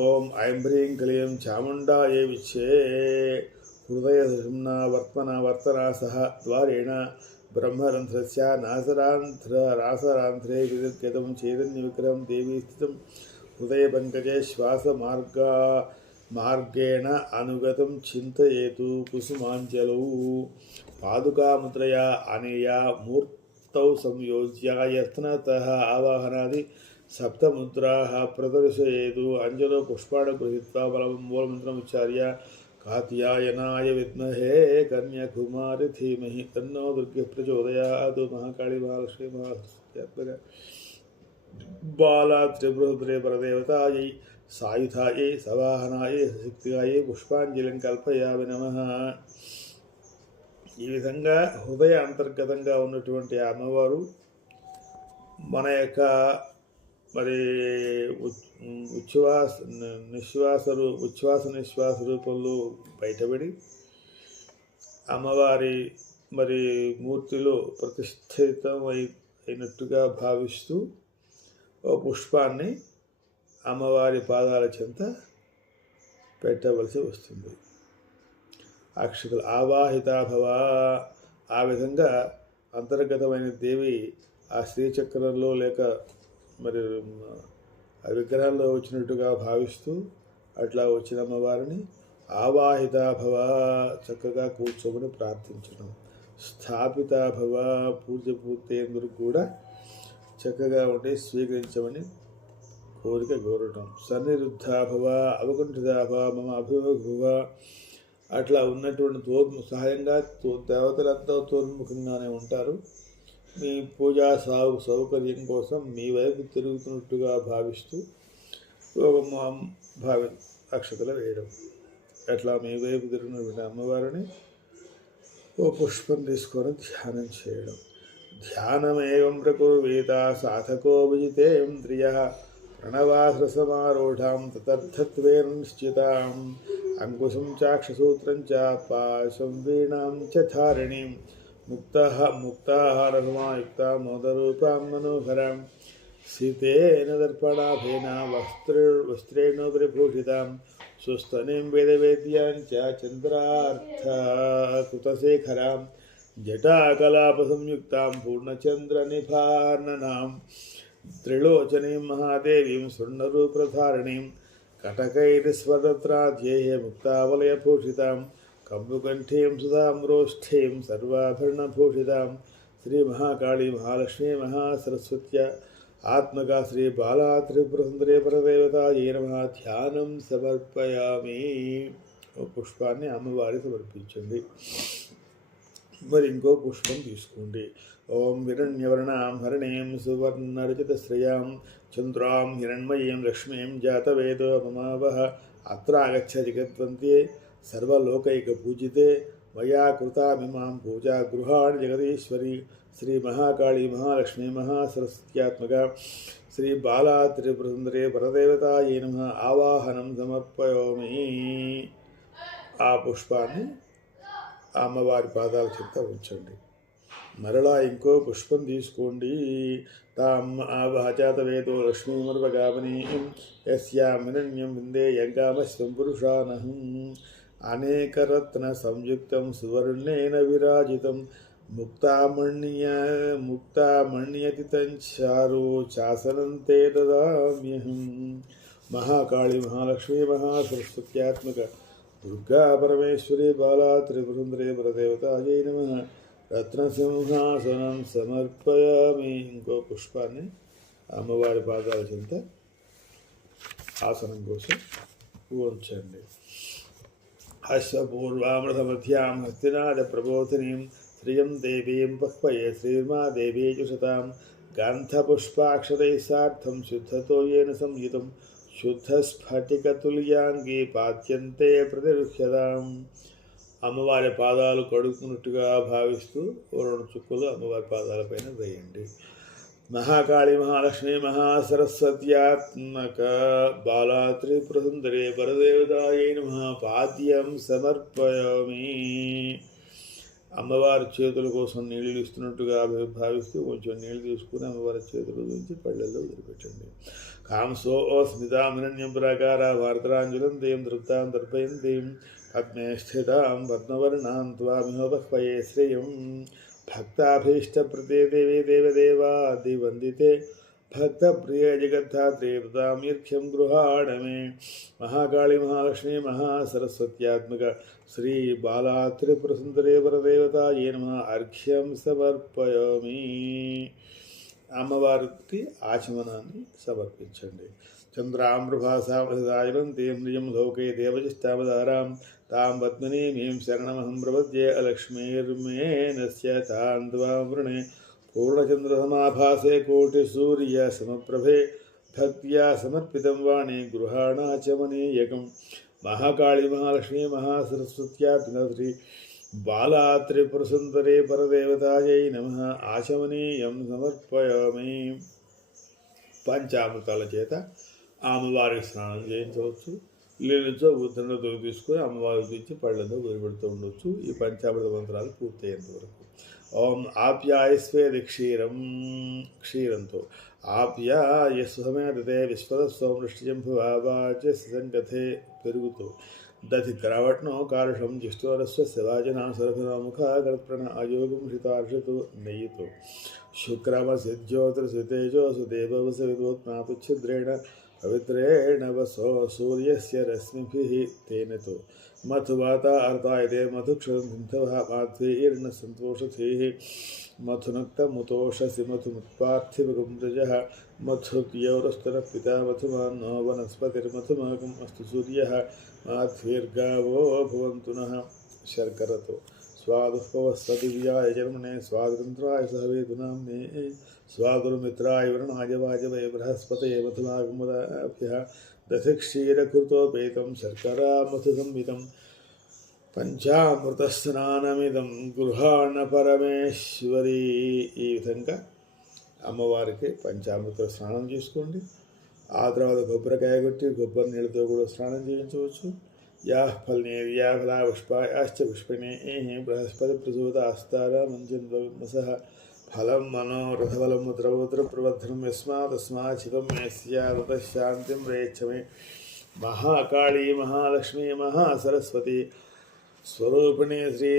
ఓం ఐం హ్రీం క్లీం చాముండాయై విచ్చే హృదయసుమ్నా వర్తనా సహ ద్వారేణ బ్రహ్మరంధ్రస్య నాసరాంధ్రే విగతం చైతన్య విగ్రహం దేవీ స్థితం హృదయపంకజే మార్గేణ అనుగతం చింతయేతు కుసుమాంజలౌ పాదుకాముద్రయా అనేయా మూర్తౌ సంయోజ్య యత్నతః ఆవాహనాది సప్తముద్రాः ప్రదర్శయేతు. అంజలో పుష్పాణి గృహీత్వా మూలమంత్రముచ్చార్య కాత్యాయనాయ విద్మహే కన్యాకుమారి ధీమహి తన్నో దుర్గే ప్రచోదయాతు. మహాకాళీ మహాలక్ష్మీ మహాసత్యాత్మక బాలా త్రిబృహద్రే పరదేవతాయై సాయుధాయై సవాహనాయై సశక్తిగాయై పుష్పాంజలిం కల్పయామి నమః. ఈ విధంగా హృదయ అంతర్గతంగా ఉన్నటువంటి అమ్మవారు మన యొక్క ఉచ్ఛ్వాస నిశ్వాస రూపంలో బయటపడి అమ్మవారి మూర్తిలో ప్రతిష్ఠితమైనట్టుగా భావిస్తూ ఓ పుష్పాన్ని అమ్మవారి పాదాల చెంత పెట్టవలసి వస్తుంది. అక్షతలు ఆవాహితాభవ. ఆ విధంగా అంతర్గతమైన దేవి ఆ శ్రీచక్రంలో లేక ఆ విగ్రహాల్లో వచ్చినట్టుగా భావిస్తూ అట్లా వచ్చిన అమ్మవారిని ఆవాహితాభవ చక్కగా కూర్చోమని ప్రార్థించడం. స్థాపితాభవ పూజ పూర్తయ్యేందుకు కూడా చక్కగా ఉండి స్వీకరించమని కోరటం. సన్నిరుద్ధాభవ అవకుంఠితాభవ మమ అభిముఖభవ. అట్లా ఉన్నటువంటి సహాయంగా దేవతలంతా తోర్ముఖంగానే ఉంటారు. మీ పూజా సౌకర్యం కోసం మీ వైపు తిరుగుతున్నట్టుగా భావిస్తూ అక్షతలు వేయడం. అట్లా మీ వైపు తిరిగినటువంటి అమ్మవారిని ఓ పుష్పం తీసుకొని ధ్యానం చేయడం. ధ్యానమేవం ప్రకుర్వేత సాధకో విజితేంద్రియ ప్రణవాసరసమారూఢాం తతర్థత్వేన నిశ్చితాం అంకుశం చాక్షసూత్రం చ పాశం వీణాం చ ధారిణీం ముక్తాహారసమాయుక్తాం మోదరూపాం మనోహరాం సీతేన దర్పణాభేన వస్త్రేణోపరిభూషితాం స్వస్తనీం వేదవేద్యాం చ చంద్రార్థకృతశేఖరాం జటాకలాపసంయుక్తాం పూర్ణచంద్రనిభాననాం త్రిలోచనీం మహాదేవీం స్వర్ణరూపధారిణీం కటకైర్స్వదత్రాధ్యేయ ముక్తావలయభూషితాం కంబుకంఠీం సుధామ్రోష్ఠీం సర్వాభరణభూషితాం శ్రీ మహాకాళీ మహాలక్ష్మీ మహాసరస్వత్య ఆత్మగా శ్రీ బాలా త్రిపురసుందరీ పరదేవతాయై నమః ధ్యానం సమర్పయామి. ఓ పుష్పాన్ని అమ్మవారికి సమర్పించండి. మరి ఇంకో పుష్పం తీసుకోండి. ఓం హిరణ్యవర్ణాం హరిణీం సువర్ణరచితశ్రయాం చంద్రాం హిరణ్మయీం లక్ష్మీం జాతవేదో మమావహ అత్రాగచ్చ జగద్వంతే సర్వలోకైకపూజితే మయా కృతామిమాం పూజా గృహాణి జగదీశ్వరి శ్రీ మహాకాళీ మహాలక్ష్మీ మహాసరస్వత్యాత్మక శ్రీ బాలా త్రిపురసుందరీ పరదేవతాయై నమః ఆవాహనం సమర్పయామి. ఆ పుష్పాన్ని అమ్మవారి పాదాల చెంత ఉంచండి. మరలా ఇంకో పుష్పం తీసుకోండి. తాం ఆవాచాతవేదో లక్ష్మీమర్వగామనీయం యస్యామిరణ్యం విందేయంగామస్వం పురుషానహం అనేకరత్న సంయుక్తం సువర్ణేన విరాజితం ముక్తామణ్యతితం చారు చాసనం తే దదామ్యహం. మహాకాళీ మహాలక్ష్మీ మహాసరస్వత్యాత్మక దుర్గా పరమేశ్వరి బాలా త్రిపురసుందరీ పరదేవతాయై నమః రత్నసింహాసనం సమర్పయామి. ఇంకో పుష్పాన్ని అమ్మవారి పాదాల చెంత ఆసనం కోసం ఉంచండి. అశ్వపూర్వామృతమధ్యాం హస్తినాద ప్రబోధినీం శ్రియం దేవీం పక్వయే శ్రీర్మాదేవీ చుషతాం గాంధపుష్పాక్షతై సార్థం శుద్ధతోయేన సంయుతం శుద్ధస్ఫటికతుల్యాంగీ పాద్యంతే ప్రతిరుహ్యతాం. అమ్మవారి పాదాలు కడుక్కున్నట్టుగా భావిస్తూ రెండు చుక్కలు అమ్మవారి పాదాలపైన వేయండి. మహాకాళీ మహాలక్ష్మీ మహాసరస్వత్యాత్మక బాలా త్రిపురసుందరీ పరదేవతాయై నమః పాద్యం సమర్పయామి. అమ్మవారి చేతుల కోసం నీళ్ళు ఇస్తున్నట్టుగా భావిస్తూ కొంచెం నీళ్ళు తీసుకుని అమ్మవారి చేతులు నుంచి పళ్ళల్లో వదిలిపెట్టండి. కాంసోస్మితామిరణ్యం ప్రాకార వార్తరాంజులం దేం దృప్తాం దర్పయంతీం పద్మే స్థితాం పద్మవర్ణాం త్వామిహోపహ్వయే శ్రేయం భక్తాభీష్టప్రదే దేవీ దేవదేవాదివందితే భక్తప్రియ జగద్ధాత్రే ప్రదామ్యర్ఘ్యం గృహాణమే. మహాకాళీ మహాలక్ష్మీ మహాసరస్వత్యాత్మక శ్రీ బాలా త్రిపురసుందరీ పరదేవతాయై నమః అర్ఘ్యం సమర్పయామి. అమ్మవారికి ఆచమనాన్ని సమర్పించండి. చంద్రామృభాసామృతాయనం తేమ్రియం లోకే దేవజిష్టావతారాం తాం పద్మినీమీం శరణమహం ప్రపద్యే అలక్ష్మీర్మేనస్య తాం త్వామృణే పూర్ణచంద్రసమాభాసే కోటిసూర్య సమప్రభే భక్త్యా సమర్పితం వాణి గృహాణాచమనీయకం. మహాకాళీ మహాలక్ష్మీ మహాసరస్వత్యాత్మక శ్రీ బాలా త్రిపురసుందరీ పరదేవతాయై నమః ఆచమనీయం సమర్పయామి. పంచామృతాల చేత అమ్మవారికి స్నానం చేయించవచ్చు. లేనిచో ఉత్తరంలో తీసుకొని అమ్మవారికి ఇచ్చి పళ్ళతో వదిలిపెడుతూ ఉండవచ్చు. ఈ పంచామృత మంత్రాలు పూర్తయ్యేంత వరకు. ఓం ఆప్యాయస్వేది క్షీరంతో ఆప్యాయస్వమేతే విశ్వదస్వమృష్టిజంభువాచ సంగతే పెరుగుతో దధి క్రావట్నో కారుషం జిష్టోరస్వ శివాజనా సరభిముఖాగణప్రణ అయోగం హితార్షతో నెయ్యితో శుక్రమసిద్ధ్యోతిర్సుతేజోసు దేవవస విద్వత్నాతుఛిద్రేణ పవిత్రేణ వసో సూర్యస్య రశ్మిభిః తేనతో మధువాత అర్ధాయతే మధుక్షుంధవ మాధ్వీర్ణ సంతోషధీః మధునక్తముతోషసి మధుముత్పార్థివగుంరజః మధుప్యౌరస్తన పితా మధుమాన్నో వనస్పతిర్మధుమాగం అస్తు సూర్యః మాధ్వీర్గావో భవంతు నః. శర్కరతో స్వాదుపవస్వదివ్యాయ జన్మనే స్వాతంత్రాయ సహవేదునామ్నే స్వాదుర్మిత్రాయ వరుణాయ వాజవే బృహస్పతయే మధుమాగముదాభ్యః దశక్షీరకృతోపేతం శర్కరా మధుసంవితం పంచామృతస్నానమిదం గృహాణ పరమేశ్వరి. ఈ విధంగా అమ్మవారికి పంచామృత స్నానం చేసుకోండి. ఆ తర్వాత కొబ్బరికాయ కొట్టి కొబ్బరి నీళ్ళతో కూడా స్నానం చేయించవచ్చు. యాః ఫల్నేర్యా ఫలా పుష్పాయాశ్చ పుష్పిణే బృహస్పతి ప్రసూతాస్తారా మంజన్వసః ఫలం మనోరథఫలం ముద్రవోత్ర ప్రవర్ధనం యస్మాదస్మాచితం మే స్యాదత శాంతిం ప్రేచ్చమే. మహాకాళీ మహాలక్ష్మీ మహాసరస్వతి స్వరూపిణి శ్రీ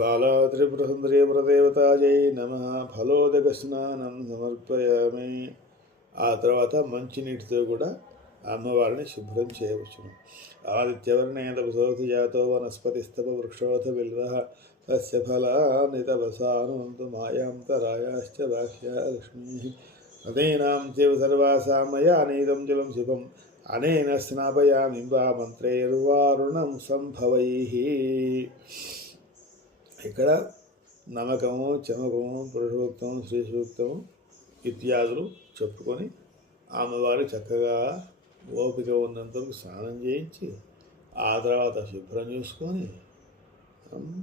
బాలా త్రిపురసుందరీ వరదేవతాజై నమః. ఫలోదక స్నానం సమర్పయామి. ఆ తర్వాత మంచినీటితో కూడా అమ్మవారిని శుభ్రం చేయవచ్చును. ఆదిత్యవర్ణేన తపసోऽथ జాతో వనస్పతిస్తవ వృక్షోऽथ బిల్వః తస్య ఫలాని తపసానుంతు మాయాంతరాయాశ్చ బాహ్యా లక్ష్మీః. నదీనాం చైవ సర్వాసాం మయా నీతం జలం శుభం అనేన స్నాపయామి వా మంత్రైర్వారుణం సంభవైః. ఇక్కడ నమకము, చమకము, పురుషోక్తము, శ్రీ సూక్తము ఇత్యాదులు చెప్పుకొని అమ్మవారు చక్కగా ఓపిక ఉన్నంతకు స్నానం చేయించి ఆ తర్వాత శుభ్రం చేసుకొని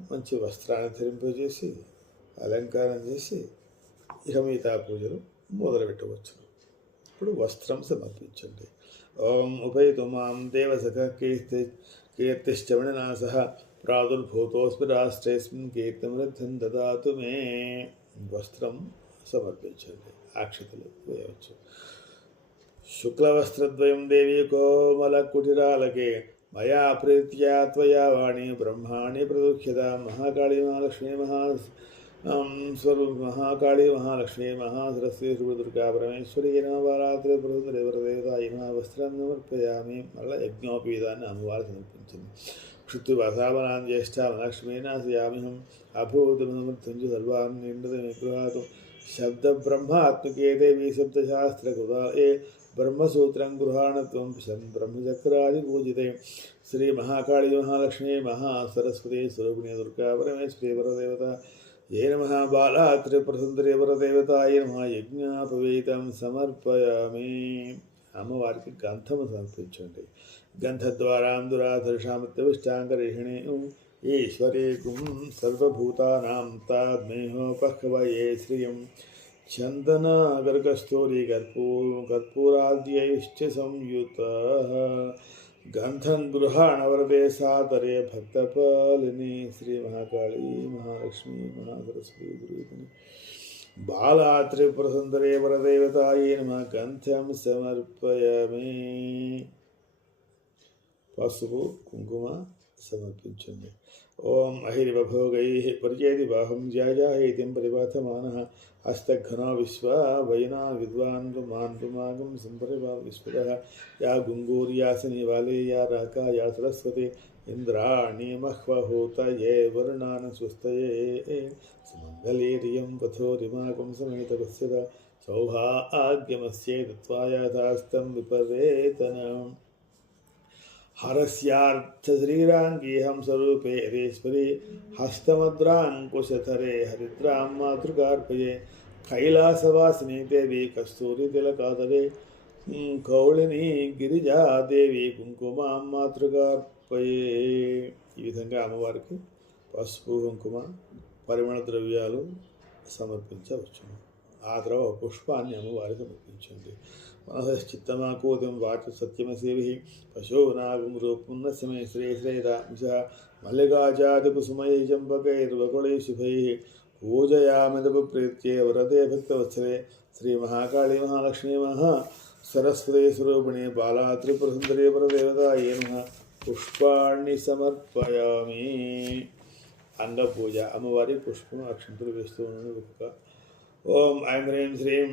మంచి వస్త్రాన్ని ధరింపజేసి అలంకారం చేసి ఇక మిగతా పూజలు మొదలుపెట్టవచ్చు. ఇప్పుడు వస్త్రం సమర్పించండి. ఓం ఉపైతు మాం దేవసఖ కీర్తిశ్చమణినాశ ప్రాదుర్భూతోస్మి రాష్ట్రేస్మిన్ కీర్తిమృద్ధం దదాతు మే. వస్త్రం సమర్పించండి. అక్షతలు వేయవచ్చు. శుక్లవస్త్రద్వయం దేవి కోమలకుటిరాలకే మయా ప్రీత్యా త్వయా వాణి బ్రహ్మాణి ప్రదుఖ్యత. మహాకాళీ మహాలక్ష్మీ మహాకాళీ మహాలక్ష్మీ మహాసరస్వతి దుర్గా పరమేశ్వరి నవరాత్రి ప్రదేవతాయ వస్త్రం సమర్పయామి. మళ్ళీ యజ్ఞోపీదాన్ని అమ్మవారు సమర్పించింది. క్షుత్రివసావనాం జ్యేష్ఠామలక్ష్మీనాశయామిహం అభూతమృత్యుంజ సర్వాన్ని నిగృహాతు. శబ్ద బ్రహ్మాత్మకే దేవీ శబ్దశాస్త్రకృతా ఏ బ్రహ్మసూత్రం గృహాణత్వం బ్రహ్మచక్రాది పూజితే. శ్రీ మహాకాళీ మహాలక్ష్మీ మహాసరస్వతి స్వరూపిణి దుర్గా పరమేశ్వరి వరదేవత ఏ నమః. బాలా త్రిపురసుందరీ వరదేవతాయ నమః. యజ్ఞాపవీతం సమర్పయామి. అమ్మవారికి గంధము సమర్పించండి. గంధద్వారాం దురాధర్షామత్యవిష్టాంగరేహిణి ఈశ్వరేకుం సర్వభూతానాం తాద్మేహోపహ్వయే శ్రియం. చందనాగర్గస్తూరి కర్పూరాద్యైశ్చ సంయుతః. గంధం గృహాణవరదే సాదరే భక్తపాలిని. శ్రీ మహాకాళీ మహాలక్ష్మీ మహాసరస్వతి గురుని బాలా త్రిపురసుందరీ వరదేవతాయే నమః. గంధం సమర్పయామి. పసుపు కుంకుమ సమర్పించండి. ఓం అహిరివభోగై పరిచేది బాహం జాయాహేతిం పరిపాతమానః. హస్తఘ్నో విశ్వా వైనా విద్వాన్ మాన్ పుమాగం సంపరివా విశ్వదః. యా గుంగూర్యాసని వాలే యా రాకా యా సరస్వతి ఇంద్రాణి మహ్వహూతయే వరుణాన స్వస్తయే. సుమంగళీరియం వథోరిమాకం సమేతపస్యత సౌభాగ్యమస్యేతత్వాయాథాస్తం విపరేతనం. హరస్యార్థశ్రీరాంగీహం స్వరూపే హరేశ్వరి హస్తముద్రాంకుశధరే హరిద్రాం మాతృకార్పయే. కైలాసవాసిని దేవి కస్తూరి తిలకాదరే కౌళిని గిరిజాదేవి కుంకుమాం మాతృకార్పయే. ఈ విధంగా అమ్మవారికి పసుపు కుంకుమ పరిమళ ద్రవ్యాలు సమర్పించవచ్చును. ఆ తర్వాత పుష్పాన్ని అమ్మవారికి సమర్పించండి. మనశ్చిత్తమాకూతం వాచ సత్యమసేవి పశూనాగం రూపం నమే శ్రేశ్రేదాంశ మల్లికాచాది కుసుమై చంపకైర్వకుళై శుభై పూజయామిదప ప్రీత్యే వరదే భక్తవత్సలే. శ్రీ మహాకాళీ మహాలక్ష్మీ మహా సరస్వతి స్వరూపిణి బాలా త్రిపురసుందరీ వరదేవతాయే నమః. పుష్పాణి సమర్పయామి. అంగపూజ. అమ్మవారి పుష్పం అక్షంతులు వేస్తూ ఉన్నాను. ఒక్కొక్క ఓం ఐం హ్రీం శ్రీం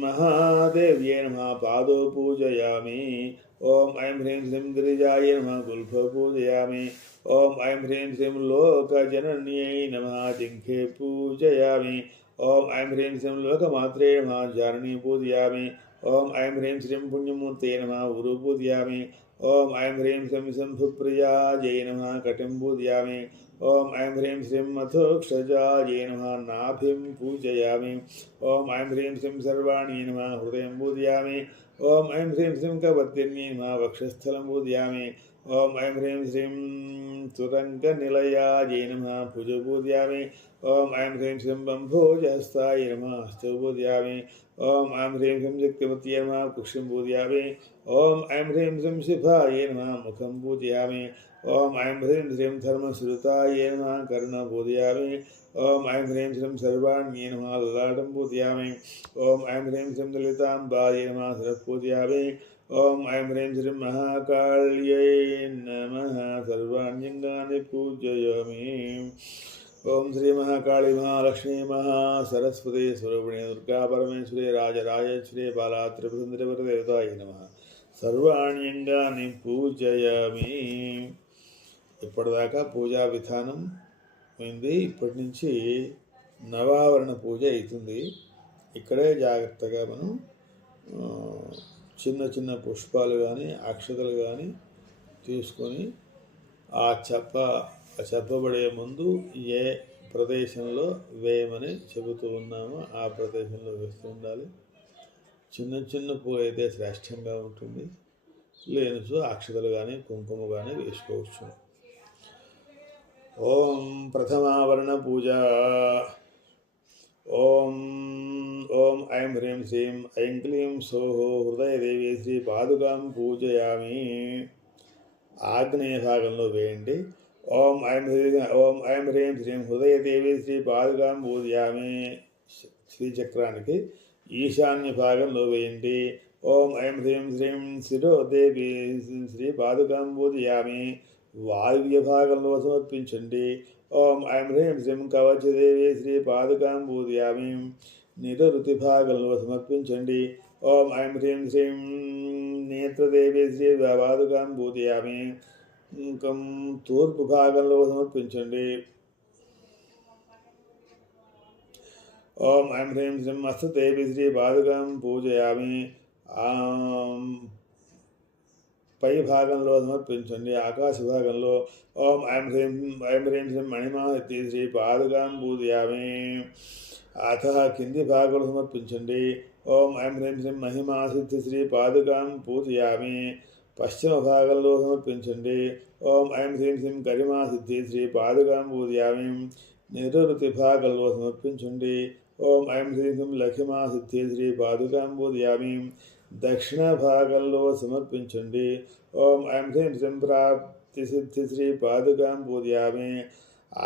మహాదేవ్యే నమః. పాదో పూజయామి. ఓం ఐం హ్రీం శ్రీం గిరిజాయ నమః. గుల్ఫ పూజయామి. ఓం ఐం హ్రీం శ్రీం లోకజనన్యై నమః. జింఘే పూజయామి. ఓం ఐం హ్రీం శ్రీం లోకమాత్రే నమః. జారణి పూజయామి. ఓం ఐం హ్రీం శ్రీం పుణ్యమూర్తే నమః. ఉరు పూజయామి. ఓం ఐం హ్రీం శ్రీం శంభుప్రియాజై నమః. కటిం పూజయామి. ఓం ఐం హ్రీం శ్రీం మథోక్షజాయే నమః. నాభిం పూజయామి. ఓం ఐం హ్రీం శ్రీం సర్వాణి నమః. హృదయం పూజయామి. ఓం ఐం హ్రీం శ్రీం కవర్తిన్యై నమః. వక్షస్థలం పూజయామి. ఓం ఐం హ్రీం శ్రీం సురంగనిలయాయ నమః భుజ పూజయామి. ఓం ఐం హ్రీం శ్రీం బంభోజహస్తాయ నమః హస్తౌ పూజయామి. ఓం ఐం హ్రీం శ్రీం శక్తిమత్యై నమః కుక్షిం పూజయామి. ఓం ఐం హ్రీం శ్రీం శివాయ నమః ముఖం పూజయామి. ఓం ఐం హ్రీం శ్రీం ధర్మశ్రుతాయ నమః కర్ణం పూజయామి. ఓం ఐం హ్రీం శ్రీం సర్వాణ్యై నమః లలాటం పూజయామి. ఓం ఐం హ్రీం శ్రీం లలితాంబాయ నమః శిరః పూజయామి. ఓం ఐం హ్రీం శ్రీం మహాకాళ్యై నమః సర్వాణ్యంగాని పూజయామి. ఓం శ్రీ మహాకాళీ మహాలక్ష్మీ మహాసరస్వతి స్వరూపిణి దుర్గా పరమేశ్వరి రాజరాజేశ్వరి బాలా త్రిపురదేవతాయ నమః సర్వాణ్యంగాని పూజయామి. ఇప్పటిదాకా పూజా విధానం అయింది. ఇప్పటి నుంచి నవావరణ పూజ అవుతుంది. ఇక్కడే జాగ్రత్తగా మనం చిన్న చిన్న పుష్పాలు కానీ అక్షతలు కానీ తీసుకొని ఆ చెప్పబడే ముందు ఏ ప్రదేశంలో వేయమని చెబుతూ ఉన్నామో ఆ ప్రదేశంలో వేస్తూ ఉండాలి. చిన్న చిన్న పూలు అయితే శ్రేష్టంగా ఉంటుంది. లేనిచో అక్షతలు కానీ కుంకుమ కానీ వేసుకోవచ్చు. ఓం ప్రథమావరణ పూజ. ఓం ఓం ఐం హ్రీం శ్రీం ఐం క్లీం సౌః హృదయదేవి శ్రీ పాదుకాం పూజయామి. ఆగ్నేయ భాగంలో వేయండి. ఓం ఐం హ్రీం శ్రీం హృదయదేవి శ్రీ పాదుకాం పూజయామి. శ్రీచక్రానికి ఈశాన్య భాగంలో వేయండి. ఓం ఐం హ్రీం శ్రీం శిరోదేవి శ్రీ పాదుకాం పూజయామి. వాయువ్య భాగంలో సమర్పించండి. ఓం ఐం హ్రీం శ్రీం కవచదేవి శ్రీ పాదుకాం పూజయామి. నిరృతి భాగంలో సమర్పించండి. ఓం ఐం హ్రీం శ్రీం నేత్రదేవి శ్రీ పాదుకాం పూజయామి. తూర్పు భాగంలో సమర్పించండి. ఓం ఐం హ్రీం శ్రీం హస్తదేవి శ్రీ పాదుకాం పూజయామి. పై భాగంలో సమర్పించండి. ఆకాశ భాగంలో ఓం ఐం హ్రీం శ్రీం మణిమాహతి శ్రీ పాదుకాం పూజయామి. అథ కింది భాగంలో సమర్పించండి. ఓం ఐం హ్రీం శ్రీం మహిమాసిద్ధి శ్రీ పాదుకాం పూజయామి. పశ్చిమ భాగంలో సమర్పించండి. ఓం ఐం హ్రీం శ్రీం గరిమాసిద్ధి శ్రీ పాదుకాం పూజయామి. నిరృతి భాగంలో సమర్పించండి. ఓం ఐం హ్రీం శ్రీం లఖిమాసిద్ధి శ్రీ పాదుకాం పూజయామి. దక్షిణ భాగంలో సమర్పించండి. ఓం ఐం హ్రీం శ్రీం ప్రాప్తి సిద్ధి శ్రీ పాదుకాం పూజయామి.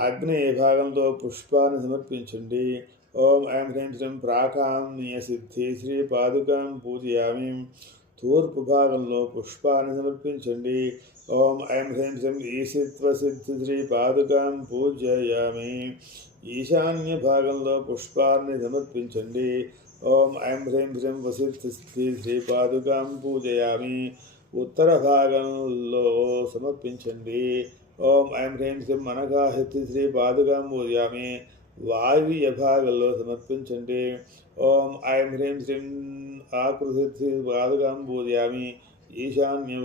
ఆగ్నేయ భాగంలో పుష్పాన్ని సమర్పించండి. ఓం ఐం హ్రీం శ్రీం ప్రాకామ్య సిద్ధి శ్రీ పాదుకాం పూజయామి. తూర్పు భాగంలో పుష్పాన్ని సమర్పించండి. ఓం ఐం హ్రీం శ్రీం ఈశిత్వ సిద్ధి శ్రీ పాదుకాం పూజయామి. ఈశాన్య భాగంలో పుష్పాన్ని సమర్పించండి. ఓం ఐం హ్రీం శ్రీం వసిద్ధి శ్రీ పాదుకాం పూజయామి. ఉత్తర భాగంలో సమర్పించండి. ఓం ఐం హ్రీం శ్రీం మనగాహిద్ధి శ్రీ పాదుకాం పూజయామి. వాయువ్య భాగంలో సమర్పించండి. ఓం ఐం హ్రీం శ్రీం ఆకృతి శ్రీ పాదుకాం పూజయామి. ఈశాన్య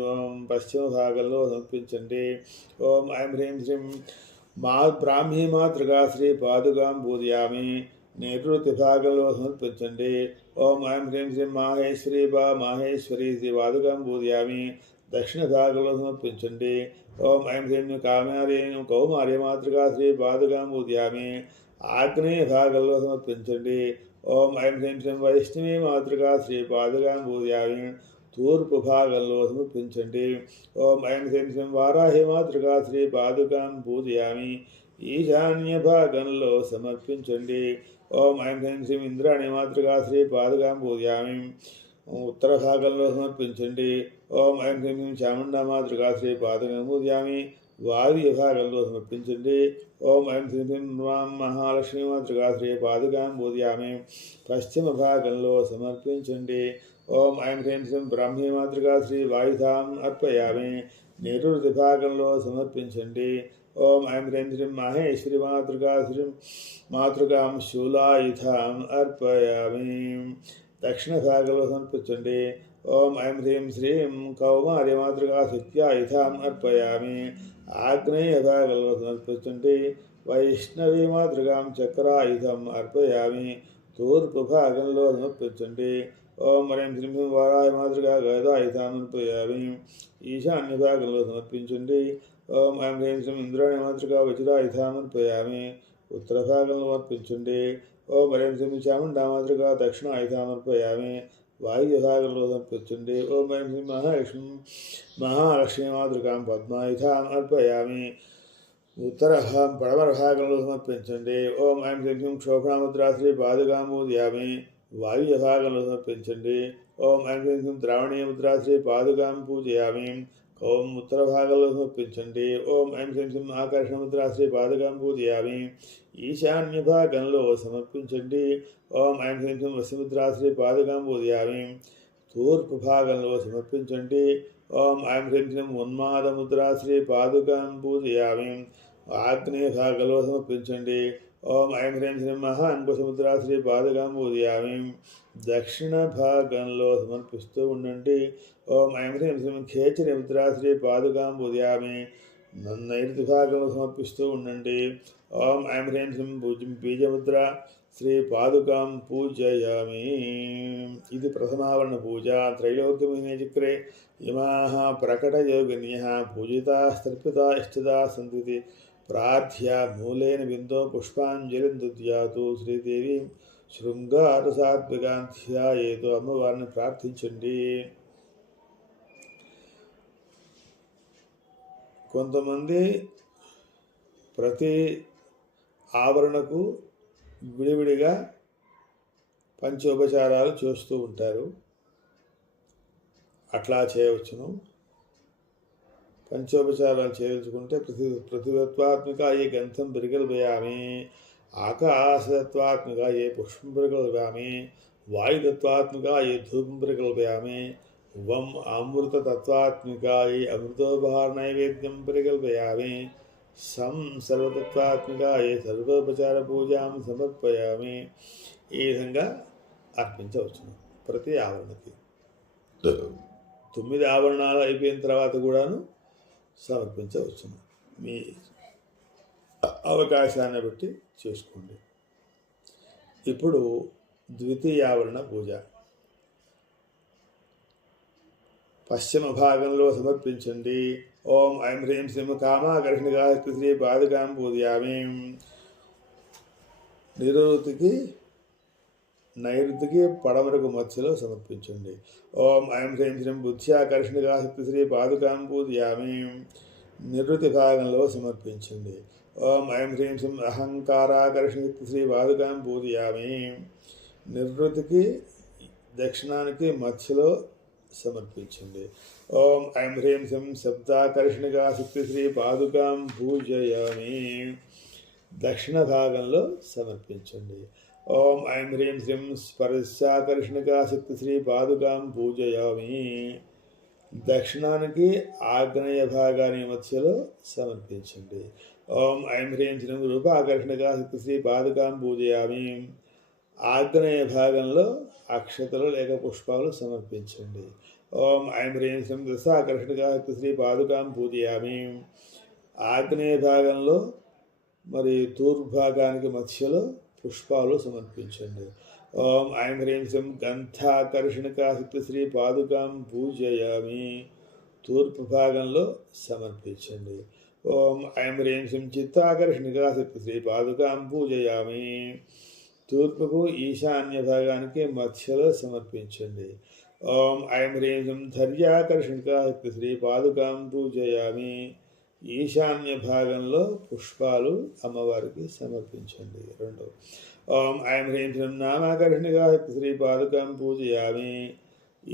పశ్చిమ భాగంలో సమర్పించండి. ఓం ఐం హ్రీం శ్రీం బ్రాహ్మీ మాతృగా శ్రీ పాదుకాం పూజయామి. నైరుతి భాగంలో సమర్పించండి. ఓం ఐం హ్రీం శ్రీం మాహేశ్వరి శ్రీ పాదుకాం పూజయామి. దక్షిణ భాగంలో సమర్పించండి. ఓం ఐం హ్రీం కౌమార్య మాతృగా శ్రీ పాదుకాం పూజయామి. ఆగ్నేయ భాగంలో సమర్పించండి. ఓం ఐం హ్రీం శ్రీం వైష్ణవీ మాతృగా శ్రీ పాదుకాం పూజయామి. తూర్పు భాగంలో సమర్పించండి. ఓం ఐం హ్రీం శ్రీం వారాహి మాతృగా శ్రీ పాదుకాం పూజయామి. ఈశాన్య భాగంలో సమర్పించండి. ఓం ఐం హ్రీం శ్రీం ఇంద్రాణి మాతృగా శ్రీ పాదుకాం పూజయామి. ఉత్తర భాగంలో సమర్పించండి. ఓం ఐం హ్రీం చాముండా మాతృగా శ్రీ పాదుకాం పూజయామి. వాయువ్య భాగంలో సమర్పించండి. ఓం ఐం హ్రీం మహాలక్ష్మీ మాతృగా శ్రీ పాదుకాం పూజయామి. పశ్చిమ భాగంలో సమర్పించండి. ఓం ఐం హ్రీం శ్రీం బ్రాహ్మీ మాతృగా శ్రీ వాయుధాం అర్పయామి. నైరుతి భాగంలో సమర్పించండి. ఓం ఐం హ్రీం శ్రీం మాహేశ్వరి మాతృకాం శూలాయుధాం అర్పయామి. దక్షిణ భాగంలో సమర్పించండి. ఓం ఐం హ్రీం శ్రీం కౌమార్య మాతృకా శక్త్యాయుధాం అర్పయామి. ఆగ్నేయ భాగంలో సమర్పించండి. వైష్ణవీ మాతృకాం చక్రాయుధం అర్పయామి. తూర్పు భాగంలో సమర్పించండి. ఓం హ్రీం శ్రీం వారాయ మాతృగా గదాయితామర్పయామి. ఈశాన్య భాగంలో సమర్పించండి. ఓం ఐం హ్రీం శ్రీం ఇంద్రాయ మాతృగా వజ్రాయుధామర్పయామి. ఉత్తర భాగంలో సమర్పించండి. ఓం హ్రీం శ్రీం చాముండా మాతృగా దక్షిణాయుధామర్పయామి. వాయువ్య భాగంలో సమర్పించండి. ఓం ఐం శ్రీం మహాలక్ష్మీ మాతృకాం పద్మాయుధాం అర్పయామి. పడమర భాగంలో సమర్పించండి. ఓం ఐం శ్రీం శ్రీం క్షోభాముద్రా శ్రీ పాదుకాం పూజయామి. వాయువ్య భాగంలో సమర్పించండి. ఓం ఐం శ్రీం శ్రీం ద్రావణీయ ముద్రా శ్రీ పాదుకాం పూజయామి. ఓం ఉత్తర భాగంలో సమర్పించండి. ఓం ఐం శ్రీం శ్రీం ఆకర్షణ ముద్రా శ్రీ పాదుకాం పూజయామి. ఈశాన్య భాగంలో సమర్పించండి. ఓం ఐం శ్రీం శ్రీం వసుముద్రా శ్రీ పాదుకాం పూజయామి. తూర్పు భాగంలో సమర్పించండి. ఓం ఐం హ్రీం శ్రీం ఉన్మాద ముద్రా శ్రీ పాదుకాం పూజయామి. ఆగ్నేయ భాగంలో సమర్పించండి. ఓం ఐం హ్రీం శ్రీం మహాంకుశముద్రా శ్రీ పాదుకాం పూజయామి. దక్షిణ భాగంలో సమర్పిస్తూ ఉండండి. ఓం ఐం హ్రీం శ్రీం ఖేచరి ముద్రా శ్రీ పాదుకాం పూజయామి. నైరుతి భాగంలో సమర్పిస్తూ ఉండండి. ఓం ఐం హ్రీం శ్రీం బీజముద్ర శ్రీ పాదుకాం పూజయామి. ఇది ప్రథమావరణ పూజ. త్రైలోక్యమినే చక్రే ఇమాః ప్రకటయోగిన్యః పూజితాస్తర్పితా ఇష్టితా సంతి ప్రార్థ్య మూలేన బిందో పుష్పాంజలిం దద్యాతు. శ్రీదేవి శృంగార సాత్వికాంధ్యాయేతో అమ్మవారిని ప్రార్థించండి. కొంతమంది ప్రతి ఆవరణకు విడివిడిగా పంచోపచారాలు చేస్తూ ఉంటారు. అట్లా చేయవచ్చును. పంచోపచారాలు చేయించుకుంటే పృథివత్వాత్మిక ఏ గంధం పరికల్పయామి. ఆకాశతత్వాత్మిక ఏ పుష్పం పరికల్పయామి. వాయుతత్వాత్మిక ఏ ధూపం పరికల్పయామి. వం అమృతతత్వాత్మిక ఏ అమృతోపహార నైవేద్యం పరికల్పయామి. సర్వతత్వాత్మిక ఏ సర్వోపచార పూజాం సమర్పయామి. ఈ విధంగా అర్పించవచ్చును ప్రతి ఆవరణకి. 9 ఆవరణాలు అయిపోయిన తర్వాత కూడాను సమర్పించవచ్చును. మీ అవకాశాన్ని బట్టి చేసుకోండి. ఇప్పుడు ద్వితీయ ఆవరణ పూజ. పశ్చిమ భాగంలో సమర్పించండి. ఓం ఐం హ్రీం శ్రీం కామాకర్షణిగా శ్రీ పాదుకాం పూజయామి. నైరుతికి పడమరకు మధ్యలో సమర్పించండి. ఓం ఐం హ్రీం శ్రీం బుద్ధ్యాకర్షణిగా శ్రీ పాదుకాం పూజయామి. నివృత్తి భాగంలో సమర్పించండి. ఓం ఐం హ్రీం శ్రీం అహంకారాకర్షణ శ్రీ పాదుకాం పూజయామి. నివృత్తికి దక్షిణానికి మధ్యలో సమర్పించండి. ఓం ఐం హ్రీం శ్రీం శబ్దాకర్షణిగా శ్రీ పాదుకాం పూజయామి. దక్షిణ భాగంలో సమర్పించండి. ఓం ఐం హ్రీం శ్రీం స్పర్శాకర్షణిగా శ్రీ పాదుకాం పూజయామి. దక్షిణానికి ఆగ్నేయ భాగాన్ని మధ్యలో సమర్పించండి. ఓం ఐం హ్రీం శ్రీం రూపాకర్షణిగా శ్రీ పాదుకాం పూజయామి. ఆగ్నేయ భాగంలో అక్షతలు లేక పుష్పాలు సమర్పించండి. ఓం ఐం హ్రీం శ్రీం రసాకర్షణిగా శ్రీ పాదుకాం పూజయామి. ఆగ్నేయ భాగంలో మరి తూర్పు భాగానికి మధ్యలో పుష్పాలు సమర్పించండి. ఓం ఐం హ్రీం శ్రీం గంధాకర్షణికా శ్రీ పాదుకాం పూజయామి. తూర్పు భాగంలో సమర్పించండి. ఓం ఐం హ్రీం శ్రీం చిత్తాకర్షణికా శ్రీ పాదుకాం పూజయామి. తూర్పుకు ఈశాన్య భాగానికి మధ్యలో సమర్పించండి. ఓం ఐం హ్రీం శ్రీం ధర్యాకర్షణికా శ్రీ పాదుకాం పూజయామి. ఈశాన్య భాగంలో పుష్పాలు అమ్మవారికి సమర్పించండి. 2. ఓం ఐం హ్రీం శ్రీం నామాకర్షణిగా శ్రీ పాదుకాం పూజయామి.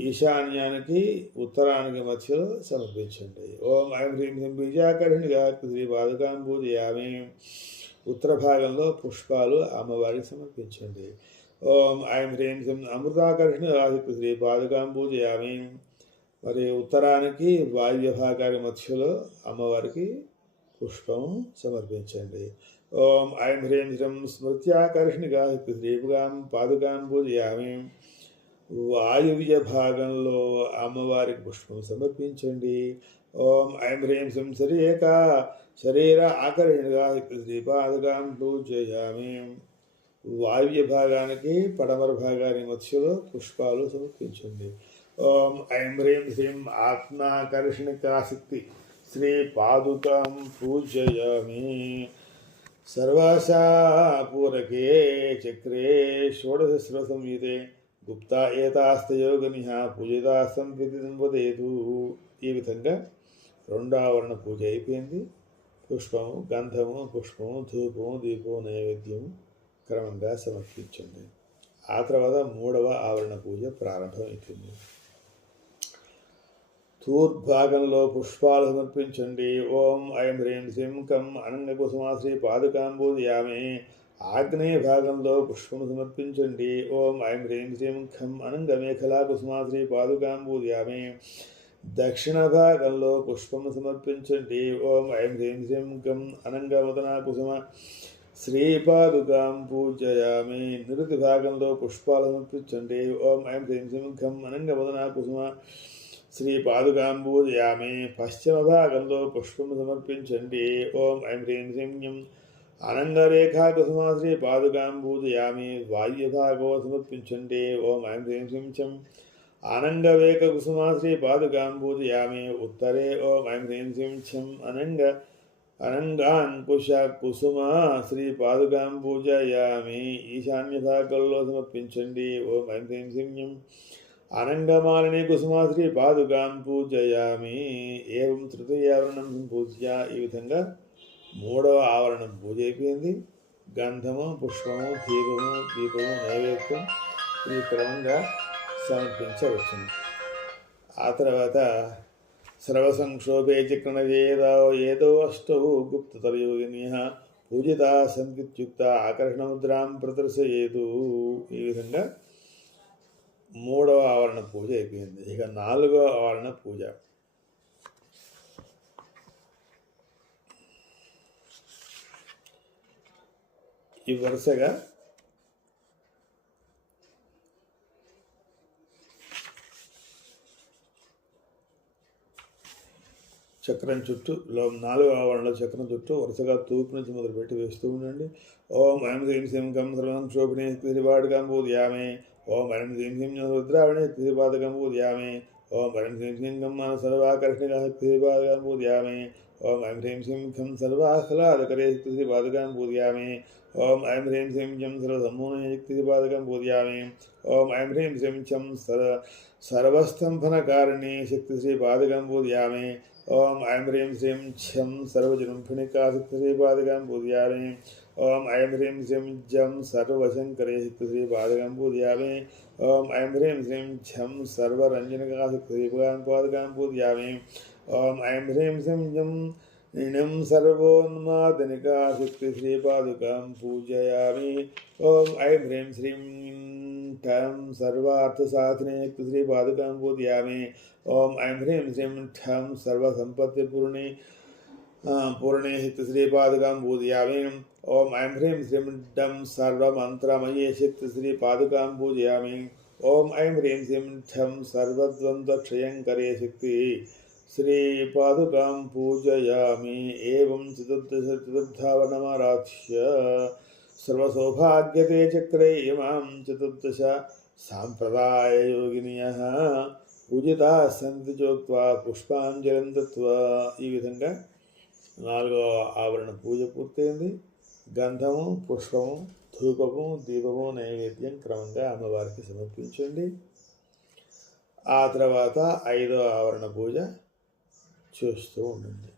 ఈశాన్యానికి ఉత్తరానికి మధ్యలో సమర్పించండి. ఓం ఐం హ్రీం శ్రీం బీజాకర్షణిగా శ్రీ పాదుకాం పూజయామి. ఉత్తర భాగంలో పుష్పాలు అమ్మవారికి సమర్పించండి. ఓం ఐం హ్రీం శ్రీం అమృతాకర్షణిగా శ్రీ పాదుకాం పూజయామి. మరి ఉత్తరానికి వాయువ్య భాగానికి మధ్యలో అమ్మవారికి పుష్పం సమర్పించండి. ఓం ఐం హ్రీం శ్రీం స్మృత్యాకర్షణిగా శ్రీపుగాం పాదుకాం పూజయామి. వాయువ్య భాగంలో అమ్మవారికి పుష్పం సమర్పించండి. ఓం ఐం హ్రీం శ్రీం శరీర ఆకర్షణిగా శ్రీ పాదుకాం పూజయామి. వాయువ్య భాగానికి పడమర భాగానికి మధ్యలో పుష్పాలు సమర్పించండి. ఓం ఐం హ్రీం శ్రీం ఆత్మాకర్షణికాశక్తి శ్రీ పాదుకాం పూజయామి. సర్వాశా పూరకే చక్రే షోడశ సంయుతే గుప్తా ఏతాస్తయోగనిహ పూజితా సంవదేతు. ఈ విధంగా రెండో ఆవరణ పూజ అయిపోయింది. పుష్పము, గంధము, పుష్పము, ధూపము, దీపము, నైవేద్యము క్రమంగా సమర్పించండి. ఆ తర్వాత మూడవ ఆవరణ పూజ ప్రారంభమవుతుంది. తూర్భాగంలో పుష్పాలు సమర్పించండి. ఓం ఐం హ్రీం శ్రీం కం అనంగకుసుమాశ్రీ పాదుకాంబూదయామి. ఆగ్నేయ భాగంలో పుష్పము సమర్పించండి. ఓం ఐం హ్రీం శ్రీం ఖం అనంగమేఖలా కుసుమాశ్రీ పాదుకాంబూదయామి. దక్షిణ భాగంలో పుష్పము సమర్పించండి. ఓం ఐం హ్రీం శ్రీం కం అనంగమదనా కుసుమ శ్రీపాదుకాం పూజయామి. నిరుతి భాగంలో పుష్పాలు సమర్పించండి. ఓం ఐం హ్రీం శ్రీం ఖం అనంగమదనా కుసుమ శ్రీపాదుకాం పూజయామి. పశ్చిమ భాగంలో పుష్పము సమర్పించండి. ఓం ఐం హ్రీం శ్రీం యం అనంగరేఖా కుసుమ శ్రీపాదుకాం పూజయామి. వాయు భాగో సమర్పించండి. ఓం ఐం హ్రీం శ్రీం చం అనంగవేక కుసుమ శ్రీపాదుకాం పూజయామి. ఉత్తరే ఓం ఐం హ్రీం శ్రీం ఛం అనంగాంకుశ కుసుమ శ్రీపాదుకాం పూజయామి. ఈశాన్య భాగంలో సమర్పించండి. ఓం ఐం హ్రీం శ్రీం యం అనంగమాలిని కుసుమ శ్రీపాదుకాం పూజయామి. ఏవం తృతీయావరణం సంపూజ్య. ఈ విధంగా మూడవ ఆవరణం పూజ అయిపోయింది. గంధము, పుష్పము, దీపము, నైవేద్యం ఈ క్రమంగా సమర్పించవచ్చును. ఆ తర్వాత సర్వసంక్షోభే ఏదో అష్టౌ గుప్తతరయోగిన్యః పూజితా సంవిత్యుక్త ఆకర్షణముద్రాం ప్రదర్శయేతు. ఈ విధంగా మూడవ ఆవరణ పూజ అయిపోయింది. ఇక నాలుగవ ఆవరణ పూజ. ఈ వరుసగా చక్రం చుట్టూ నాలుగు ఆవరణలో చక్రం చుట్టూ వరుసగా తూర్పు నుంచి మొదలుపెట్టి వేస్తూ ఉండండి. ఓం ఐం హ్రీం శ్రీం కం సర్వసంక్షోభిణే శ్రీపాదుకాం పూజయామి. ఓం ఐం హ్రీం శ్రీం రుద్రావణే శ్రీపాదుకాం పూజయామి. ఓం ఐం హ్రీం శ్రీం కం సర్వాకర్షణికా శ్రీపాదుకాం పూజయామి. ఓం ఐం హ్రీం శ్రీం ఖం సర్వాహ్లాదకరే శ్రీపాదుకాం పూజయామి. ఓం ఐం హ్రీం శ్రీం చం సర్వసమ్మోహనే శ్రీపాదుకాం పూజయామి. ఓం ఐం హ్రీం శ్రీం చం సర్వస్తంభనకారిణీ శక్తి శ్రీపాదుకాం పూజయామి. ఓం ఐం హ్రీం శ్రీం ఛం సర్వజృంభిణికా శక్తి శ్రీపాదుకాం పూజయామి. ఓం ఐం హ్రీం శ్రీం జం సర్వశంకరే శక్తి శ్రీపాదుకాం పూజయామి. ఓం ఐం హ్రీం శ్రీం ఛం సర్వరంజనికా శక్తి శ్రీపాదుకాం పూజయామి. ఓం ఐం హ్రీం శ్రీం జం నిణం సర్వోన్మాదనికా శక్తి శ్రీపాదుకాం పూజయామి. ఓం ఐం హ్రీం శ్రీం ఠం సర్వార్థసాధినే శక్తి శ్రీపాదుకాం పూజయామి. ఓం ఐం హ్రీం శ్రీం ఠం సర్వసంపత్తి పూర్ణే శక్తి శ్రీపాదుకాం పూజయామి. ఓం ఐం హ్రీం శ్రీం డం సర్వమంత్రమయే శక్తి శ్రీపాదుకాం పూజయామి. ఓం ఐం హ్రీం శ్రీం ఠం సర్వద్వంద్వక్షయంకరే శక్తి శ్రీపాదుకాం పూజయామి. ఏవం చతుర్ధావనమారాధ్య సర్వసౌభాగ్యతే చక్రే ఇమాం చతుర్దశ సాంప్రదాయయోగిన్యః పూజితా సంతి చోక్త్వా పుష్పాంజలిం దత్వా. ఈ విధంగా నాలుగవ ఆవరణ పూజ పూర్తయింది. గంధము, పుష్పము, ధూపము, దీపము, నైవేద్యం క్రమంగా అమ్మవారికి సమర్పించండి. ఆ తర్వాత ఐదవ ఆవరణ పూజ చేస్తూ ఉండండి.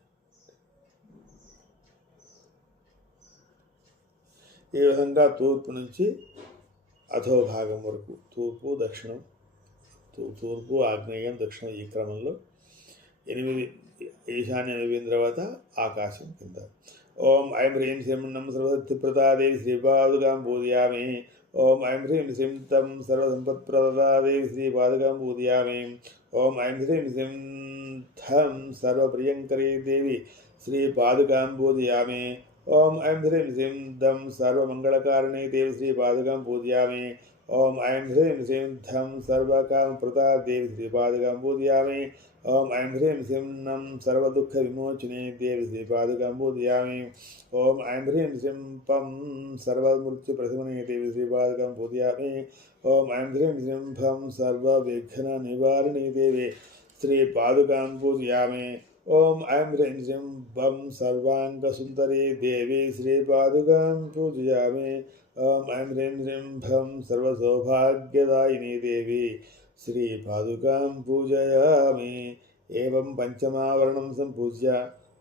ఈ విధంగా తూర్పు నుంచి అధో భాగం వరకు తూర్పు, దక్షిణం, తూర్పు, ఆగ్నేయం, దక్షిణం ఈ క్రమంలో 8 ఈశాన్యం అయిపోయిన తర్వాత ఆకాశం కింద. ఓం ఐం హ్రీం శ్రీం నం సర్వసిద్ధిప్రదాదేవి శ్రీపాదుకాం పూజయామి. ఓం ఐం హ్రీం శ్రీం తం సర్వసంపత్ప్రదాదేవి శ్రీపాదుకాం పూజయామి. ఓం ఐం హ్రీం శ్రీం థం సర్వప్రియంకరీ దేవి శ్రీపాదుకాం పూజయామి. ఓం ఐం హ్రీం శ్రీం దం సర్వమంగళకారిణీ దేవి శ్రీపాదుకాం పూజయామి. ओम ऐं ह्रीं श्रीं धं सर्वकामप्रदा देवी श्रीपादुकां पूजयामि। ओम ऐं ह्रीं श्रीं नं सर्वदुःखविमोचिनी देवी श्रीपादुकां पूजयामि। ओम ऐं ह्रीं श्रीं पं सर्वमृत्युप्रशमनी देवी श्रीपादुकां पूजयामि। ओम ऐं ह्रीं श्रीं भं सर्वविघ्ननिवारिणी देवी श्रीपादुकां पूजयामि। ओम ऐं ह्रीं श्रीं बं सर्वाङ्गसुन्दरी देवी श्रीपादुकां पूजयामि। ओम ऐं ह्रीं श्रीं भं सर्वसौभाग्यदायिनी देवी श्रीपादुकां पूजयामि। एवं पञ्चमावरणं सम्पूज्य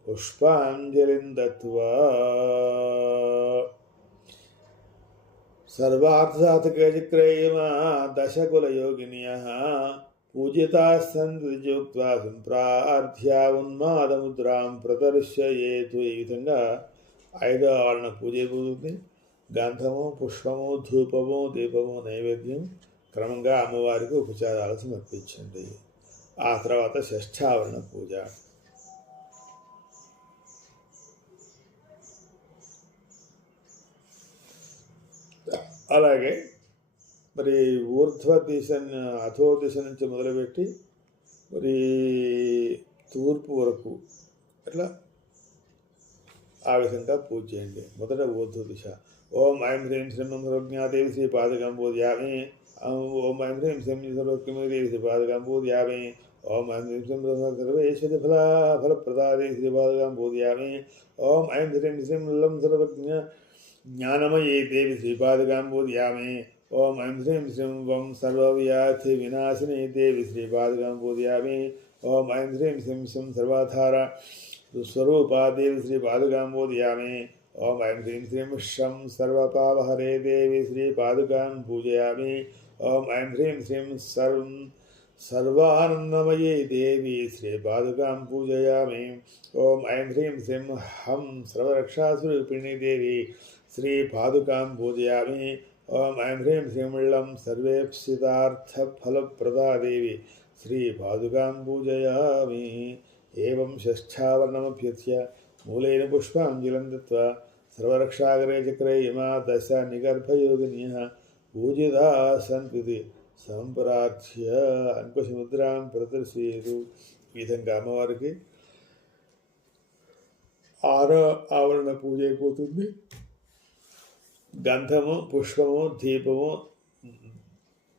पुष्पाञ्जलिं दत्त्वा सर्वार्थसाधकचक्रैर्मा दशकुलयोगिन्यः पूजिताः सन्त्युक्त्वा सम्प्रार्थ्य उन्मादमुद्रां प्रदर्शयेतु। ఈ విధంగా ఐదో ఆవరణ పూజ పూజండి. గంధము, పుష్పము, ధూపము, దీపము, నైవేద్యం క్రమంగా అమ్మవారికి ఉపచారాలు సమర్పించండి. ఆ తర్వాత షష్ఠావరణ పూజ. అలాగే మరి ఊర్ధ్వ దిశ అధో దిశ నుంచి మొదలుపెట్టి మరి తూర్పు వరకు అట్లా ఆ విధంగా పూజ చేయండి. మొదట ఊర్ధ్వ దిశ. ఓం ఐం హ్రీం శ్రీం సర్వజ్ఞాదేవి శ్రీపాదకాం పూజయామి. ఓం ఐం హ్రీం శ్రీం సర్వజ్ఞదేవి శ్రీపాదకాం పూజయామి. ఓం ఐం హ్రీం శ్రీం సర్వైశ్వర్యఫలప్రదాదేవి శ్రీపాదకాం పూజయామి. ఓం ఐం హ్రీం శ్రీం లం సర్వజ్ఞ జ్ఞానమయీ దేవి శ్రీపాదకాం పూజయామి. ఓం ఐం హ్రీం శ్రీం వం సర్వవ్యాధి వినాశినీ దేవి శ్రీపాదకాం పూజయామి. ఓం ఐం హ్రీం శ్రీం శం సర్వాధార స్వరూపా దేవి శ్రీపాదకాం పూజయామి. ఓం ఐం హ్రీం శ్రీం శం సర్వపాపహరే దేవి శ్రీపాదకాం పూజయామి. ఓం ఐం హ్రీం శ్రీం సర్వానందమయీ దేవి శ్రీపాదకాం పూజయామి. ఓం ఐం హ్రీం శ్రీం హం సర్వరక్షాస్వరూపిణీ దేవి శ్రీపాదకాం పూజయామి. ఓం ఐం హ్రీం శ్రీం ళం సర్వేప్సితార్థఫలప్రదా దేవి శ్రీపాదకాం పూజయామి. ఏవం షష్ఠావరణమభ్యర్చ్య మూలేన పుష్పాంజలిం దత్వా సర్వరక్షాగరే చక్రే ఇమా దశ నిగర్భయోగిన్యః పూజితాः సంత్వితి సంప్రార్థ్య అంకుశముద్రాం ప్రదర్శయేతు. ఈ విధంగా అమ్మవారికి ఆరో ఆవరణ పూజ అయిపోతుంది. గంధము, పుష్పము, దీపము,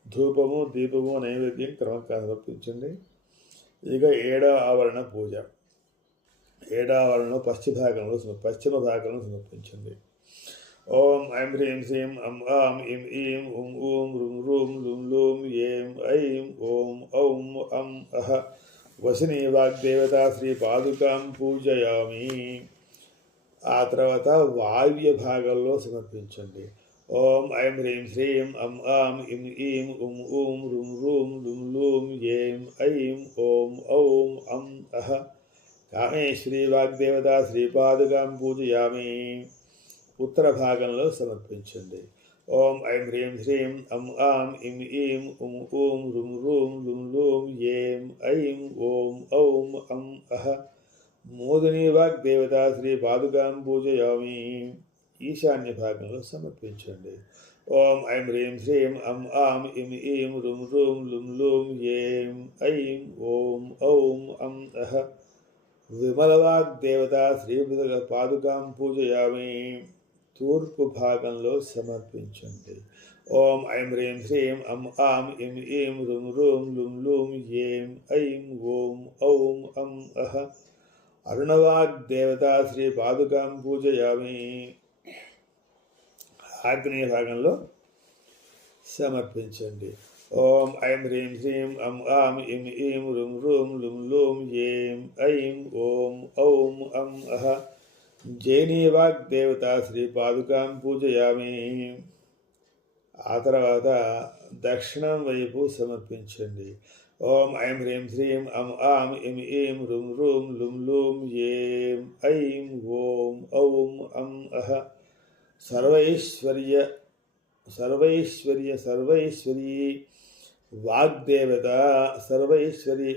ధూపము, దీపము, నైవేద్యం క్రమంగా సమర్పించండి. ఇక ఏడో ఆవరణ పూజ. ఏడో ఆవరణలో పశ్చిమ భాగంలో సమర్పించండి. ఓం ఐం హ్రీం శ్రీం అం ఆం ఇం ఈం ఉం ఊం రుం రూం లుం లూం ఏం ఐం ఓం ఔం అం అహ వసినీ వాగ్దేవత శ్రీపాదుకాం పూజయామి. ఆ తర్వాత వాయువ్య భాగంలో సమర్పించండి. ఓం ఐం హ్రీం శ్రీం అం ఆం ఇం ఈం ఉం ఊం రుం రూం లుం లూం ఏం ఐం ఓం ఔం అం అహ కామేశ్వరీ వాగ్దేవత శ్రీపాదుకాం పూజయామి. ఉత్తర భాగంలో సమర్పించండి. ఓం ఐం హ్రీం శ్రీం అం ఆం ఇం ఈం ఉం ఊం రుం రూం లుం లూం ఏం ఐం ఓం ఔం అం అహ మోదినీ వాగ్దేవత శ్రీపాదుకాం పూజయామి. ఈశాన్య భాగంలో సమర్పించండి. ఓం ఐం హ్రీం శ్రీం అం ఆం ఇం ఈం రుం రూం లుం లూం ఏం ఐం ఓం ఔం అం అహ విమలవాగ్దేవత శ్రీపాదుకాం పూజయామి. తూర్పు భాగంలో సమర్పించండి. ఓం ఐం హ్రీం శ్రీం అం ఆం ఇం ఈం రుం రూం లుం లూం ఏం ఐం ఓం ఔం అం అహ అరుణవాగ్దేవత శ్రీపాదుకాం పూజయామి. ఆగ్నేయ భాగంలో సమర్పించండి. ఓం ఐం హ్రీం శ్రీం అం ఆం ఇం ఈం రుం రూం లుం లూం ఏం ఐం ఓం ఔం అం అహ జైనీ వాగ్దేవత శ్రీపాదుకాం పూజయామి. ఆ తర్వాత దక్షిణం వైపు సమర్పించండి. ఓం ఐం హ్రీం శ్రీం అం ఆం ఇం ఈం రుం రూం లుం లూం ఏం ఐం ఓం ఔం అం అహ సర్వైశ్వర్యీ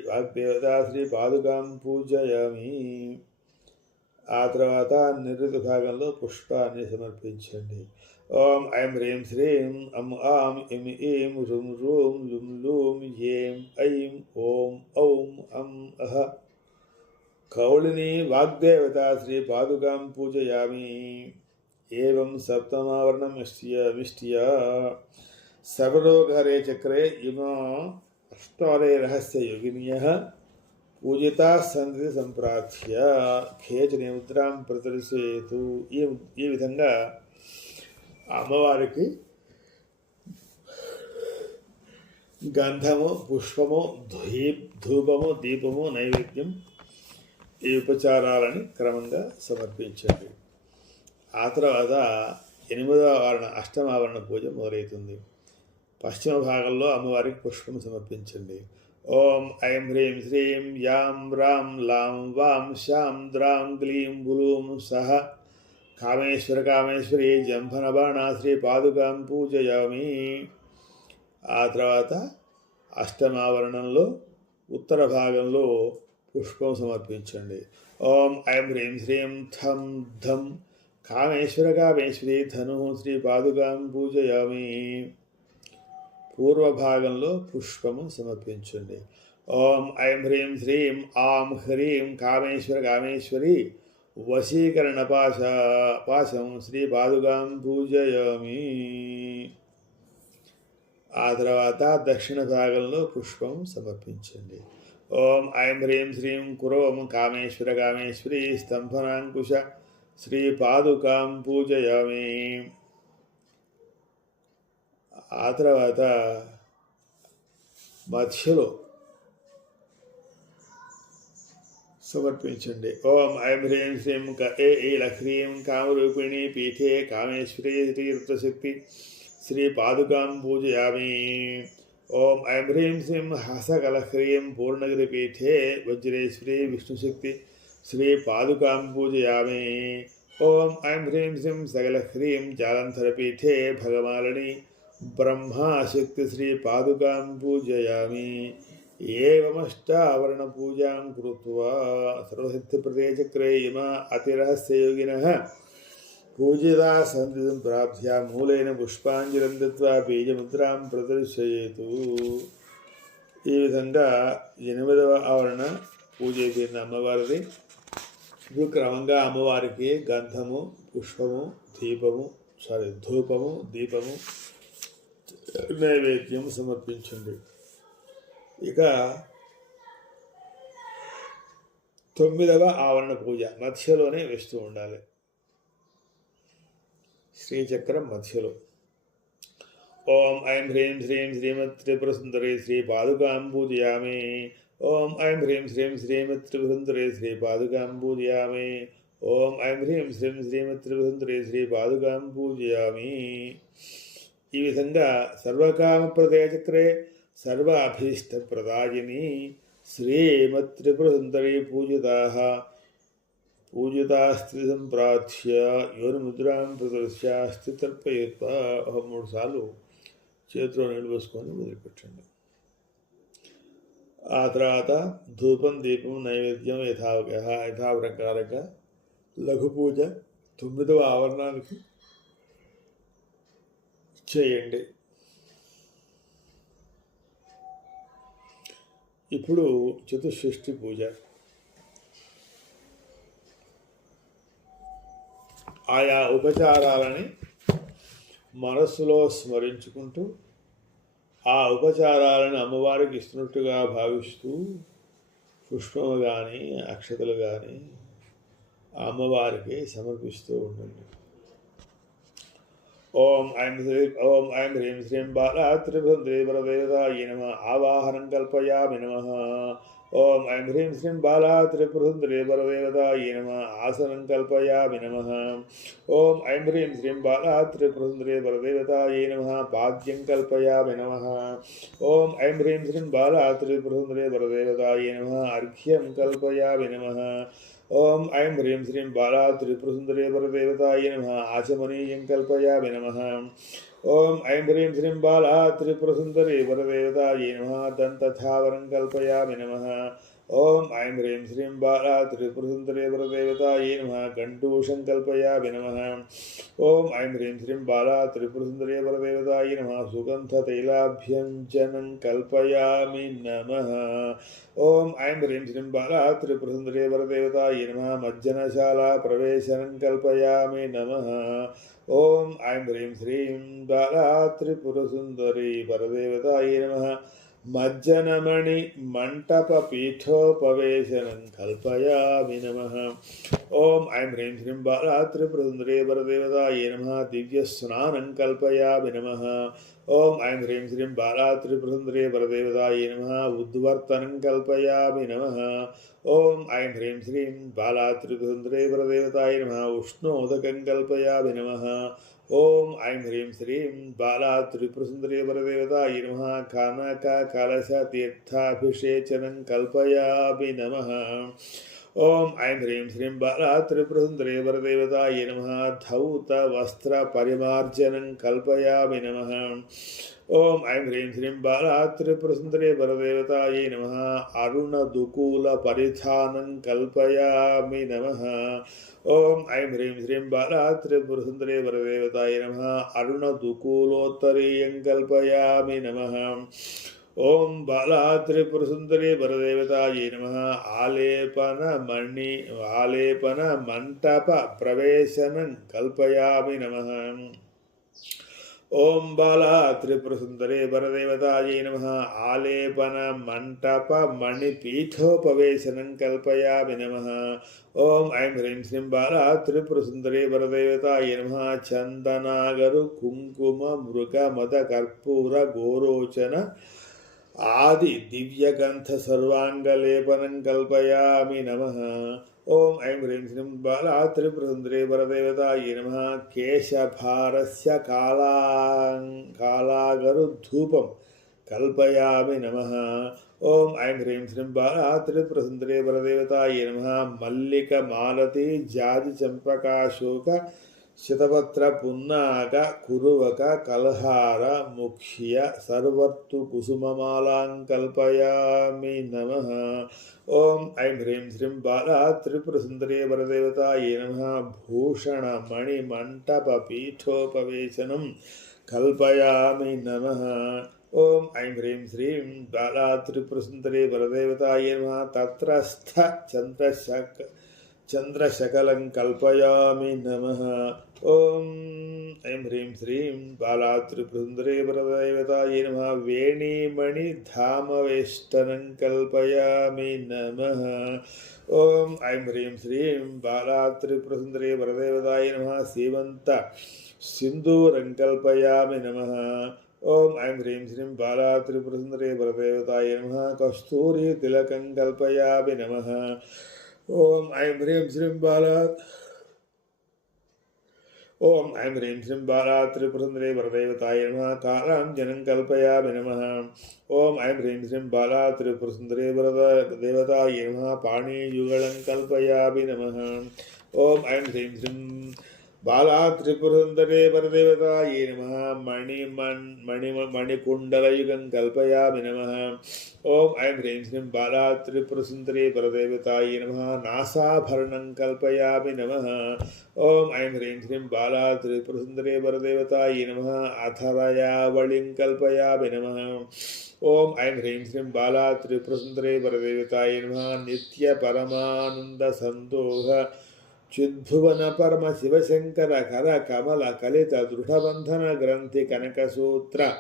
వాగ్దేవత శ్రీపాదుకాం పూజయామి. ఆ తర్వాత నిరుతి భాగంలో పుష్పాన్ని సమర్పించండి. ఓం ఐం హ్రీం శ్రీం అం ఆం ఇం ఈం రుం రూం లుం లూం ఏం ఐం ఓం ఔం అం అహ. కౌళిని వాగ్దేవత శ్రీ పాదుకాం పూజయామి. ఏవం సప్తమావరణం మిష్ట్య సర్వరోగహరే చక్రే ఇమా అష్టారే రహస్య యోగిన్యః పూజితా సంతతి సంప్రార్థ్య ఖేచని ముద్రాం ప్రదర్శయతు. ఈ విధంగా అమ్మవారికి గంధము, పుష్పము, ధూపము, దీపము, నైవేద్యం ఈ ఉపచారాలని క్రమంగా సమర్పించండి. ఆ తర్వాత 8వ ఆవరణ అష్టమావరణ పూజ మొదలవుతుంది. పశ్చిమ భాగంలో అమ్మవారికి పుష్పం సమర్పించండి. ఓం ఐం హ్రీం శ్రీం యాం రాం లాం వాం శాం ద్రాం గ్లీం గులూం సహ కామేశ్వరి జంభనబాణ శ్రీ పాదుకాం పూజయామి. ఆ తర్వాత అష్టమావరణంలో ఉత్తర భాగంలో పుష్పం సమర్పించండి. ఓం ఐం హ్రీం శ్రీం థం ధం కామేశ్వరి ధను శ్రీ పాదుకాం పూజయామి. పూర్వ భాగంలో పుష్పము సమర్పించండి. ఓం ఐం హ్రీం శ్రీం ఆం హ్రీం కామేశ్వరి వశీకరణ పాశం శ్రీ పాదుకాం పూజయామి. ఆ తర్వాత దక్షిణ భాగంలో పుష్పం సమర్పించండి. ఓం ఐం హ్రీం శ్రీం కురోం కామేశ్వరి స్తంభనాంకుశ శ్రీ పాదుకాం పూజయామి. ఆ తర్వాత మధ్యలో సమర్పించండి. ఓం ఐం హ్రీం శ్రీం లక్ష్మీం కామరూపిణి పీఠే కామేశ్వరి శ్రీ రుద్రశక్తి శ్రీ పాదుకాం పూజయామి. ఓం ఐం హ్రీం శ్రీం హసకలహ్రీం పూర్ణగిరి పీఠే వజ్రేశ్వరి విష్ణుశక్తి శ్రీ పాదుకాం పూజయామి. ఓం ఐం హ్రీం శ్రీం సకలహ్రీం జాలంధర పీఠే భగమాలిని బ్రహ్మాశక్తి శ్రీ పాదుకాం పూజయామి. ఏవమష్టావరణ పూజాం కృత్వా సర్వసిద్ధిప్రదే చక్రే ఇమా అతిరహస్యయోగినః పూజితా సంతతి సంప్రాప్య మూలైన పుష్పాంజలిం దత్వా బీజముద్రాం ప్రదర్శయేతు. ఈ విధంగా 8వ ఆవరణ పూజ అయిపోయింది అమ్మవారిది. ఇప్పుడు క్రమంగా అమ్మవారికి గంధము, పుష్పము, ధూపము, దీపము, నైవేద్యం సమర్పించండి. ఇక 9వ ఆవరణ పూజ మధ్యలోనే వేస్తూ ఉండాలి. శ్రీచక్రం మధ్యలో. ఓం ఐం హ్రీం శ్రీం శ్రీమత్ త్రిపుర సుందరి శ్రీ పాదుకాం పూజయామి. ఓం ఐం హ్రీం శ్రీం శ్రీమత్ త్రిపుర సుందరి శ్రీ పాదుకాం పూజయామి. ఓం ఐం హ్రీం శ్రీం శ్రీమత్ త్రిపుర సుందరి శ్రీ పాదుకాం పూజయామి. ఈ విధంగా సర్వకామప్రదే చక్రే సర్వ అభీష్టప్రదాయిని శ్రీమత్త్రిపుర సుందరీ పూజితాస్తి సంప్రార్థ్య యోనిముద్రాం ప్రదర్శ్య స్థితర్పయత్వ. 3 సార్లు చేతిలో నీళ్ళు పోసుకొని వదిలిపెట్టండి. ఆ తర్వాత ధూపం, దీపం, నైవేద్యం యథాప్రకారంగా లఘు పూజ 9వ ఆవరణానికి చేయండి. ఇప్పుడు చతుషష్ఠి పూజ. ఆయా ఉపచారాలని మనస్సులో స్మరించుకుంటూ ఆ ఉపచారాలను అమ్మవారికి ఇస్తున్నట్టుగా భావిస్తూ పుష్పము కానీ అక్షతలు కానీ అమ్మవారికి సమర్పిస్తూ ఉండండి. ఓం ఐం హ్రీం శ్రీం బాలా త్రిపుర వరదేవతాయై నమః. ఆవాహనం కల్పయామి నమః. ఓం ఐం హ్రీం శ్రీం బాలా త్రిపుర వరదేవతాయై నమః. ఆసనం కల్పయామి నమః. ఓం ఐం హ్రీం శ్రీం బాలా త్రిపుర వరదేవతాయై నమః. పాద్యం కల్పయామి నమః. ఓం ఐం హ్రీం శ్రీం బాలా త్రిపుర వరదేవతాయై నమః. అర్ఘ్యం కల్పయామి నమః. ఓం ఐం హ్రీం శ్రీం బాలా త్రిపుర వరదేవతాయై నమః. ఆచమనీయం కల్పయామి నమః. ఓం ఐం హ్రీం శ్రీం బాలా త్రిపుర వరదేవతాయై నమః. దంతధావరం కల్పయామి నమః. ओम ऐं ह्रीं श्रीं बाला त्रिपुरसुन्दरी वरदेवतायै नमः कण्ठूषं कल्पयामि नमः ओम ऐं ह्रीं श्रीं बाला त्रिपुरसुन्दरी वरदेवतायै नमः सुगन्धतैलाभ्यञ्जनं कल्पयामि नमः ओम ऐं ह्रीं श्रीं बाला त्रिपुरसुन्दरी वरदेवतायै नमः मज्जनशाला प्रवेशनं कल्पयामि नमः ओम ऐं ह्रीं श्रीं बाला त्रिपुरसुन्दरी वरदेवतायै नमः मज्जनमणि मंटप पीठोपवेशनं कल्पयामि नमः ओम ऐं ह्रीं श्रीं बाला त्रिपुरसुन्दरी वरदेवतायै नमः दिव्यस्नानं कल्पयामि नमः ओम ऐं ह्रीं श्रीं बाला त्रिपुरसुन्दरी वरदेवतायै नमः उद्वर्तनं कल्पयामि नमः ओम ऐं ह्रीं श्रीं बाला त्रिपुरसुन्दरी वरदेवतायै नमः उष्णोदकं कल्पयामि नमः ओम ऐं ह्रीं श्रीं बाला त्रिपुरसुन्दरी वरदेवतायै नमः कानककलशतीर्थाभिषेचनं कल्पयामि नमः ओम ऐं ह्रीं श्रीं बाला त्रिपुरसुन्दरी वरदेवतायै नमः धौतवस्त्रपरिमार्जनं कल्पयामि नमः ओम ऐं ह्रीं श्रीं बाला त्रिपुरसुन्दरी वरदेवतायै नमः अरुणदुकूलपरिधानं कल्पयामि नमः ओम ऐं ह्रीं श्रीं बाला त्रिपुरसुन्दरी वरदेवतायै नमः अरुणदुकूलोत्तरीयं कल्पयामि नमः ओम बाला त्रिपुरसुन्दरी वरदेवतायै नमः आलेपन मंटप प्रवेशनं कल्पयामि नमः ओम बाला त्रिपुरसुन्दरी वरदेवतायै नमः आलेपन मंटप मणिपीठोपवेशनं कल्पयामि नमः ओम ऐं ह्रीं श्रीं बाला त्रिपुरसुन्दरी वरदेवतायै नमः चन्दनागरु कुङ्कुम मृग मद कर्पूर गोरोचन आदि दिव्यगंध सर्वांगलेपनं कल्पयामि नमः ओम ऐं ह्रीं श्रीं बाला त्रिपुरसुन्दरी वरदेवतायै नमः केशभारस्य कालागरुधूपं कल्पयामि नमः ओम ऐं ह्रीं श्रीं बाला त्रिपुरसुन्दरी वरदेवतायै नमः मल्लिकमालती जाजिचम्पकाशोक शतपत्र पुन्नाक कुरुवक कलहार मुख्य सर्वतु कुसुममालां कल्पयामि नमः ओम ऐं ह्रीं श्रीं बाला त्रिपुरसुन्दरी वरदेवतायै नमः भूषणमणिमण्टपपीठोपवेशनं कल्पयामि नमः ओम ऐं ह्रीं श्रीं बाला त्रिपुरसुन्दरी वरदेवतायै नमः तत्रस्थ चंद्रशकलं कल्पयामि नमः ओम ऐं ह्रीं श्रीं बाला त्रिपुरसुन्दरी वरदेवतायै नमः वेणीमणिधामवेष्टनं कल्पयामि नमः ओम ऐं ह्रीं श्रीं बाला त्रिपुरसुन्दरी वरदेवतायै नमः सीमन्त सिन्दूरं कल्पयामि नमः ओम ऐं ह्रीं श्रीं बाला त्रिपुरसुन्दरी वरदेवतायै नमः कस्तूरी तिलकं कल्पयामि नमः ओम ऐं ह्रीं श्रीं बाला त्रिपुरसुन्दरी वरदेवतायै नमः कालाञ्जनं कल्पयामि नमः ओम ऐं ह्रीं श्रीं बाला त्रिपुरसुन्दरी वरदेवतायै नमः पाणियुगलं कल्पयामि नमः ओम ऐं ह्रीं श्रीं बाला त्रिपुरसुन्दरी वरदेवतायै नमः मणिकुण्डलयुगं कल्पयामि नमः ओम ऐं ह्रीं श्रीं बाला त्रिपुरसुन्दरी वरदेवतायै नमः नासाभरणं कल्पयामि नमः ओम ऐं ह्रीं श्रीं बाला त्रिपुरसुन्दरी वरदेवतायै नमः अथर्वयावलिं कल्पयामि नमः ओम ऐं ह्रीं श्रीं बाला त्रिपुरसुन्दरी वरदेवतायै नमः नित्यपरमानन्दसन्दोह चिद्भुवन परम शिवशंकर कर कमल कलित दृढ़बंधन ग्रंथि कनकसूत्र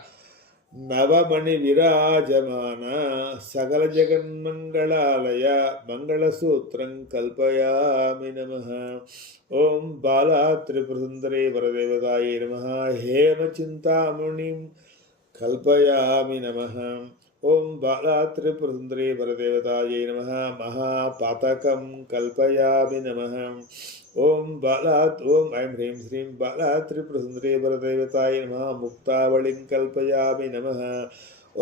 नवमणि विराजमान सकल जगन्मंगलालय मंगलसूत्रं कल्पयामि नमः ओम बाला त्रिपुरसुन्दरी वरदेवतायै नमः हेमचिन्तामणिं कल्पयामि नमः ओम बाला त्रिपुरसुन्दरी वरदेवतायै नमः महापातकं कल्पयामि नमः ओम ऐं ह्रीं श्रीं बाला त्रिपुरसुन्दरी वरदेवतायै नमः मुक्तावलिं कल्पयामि नमः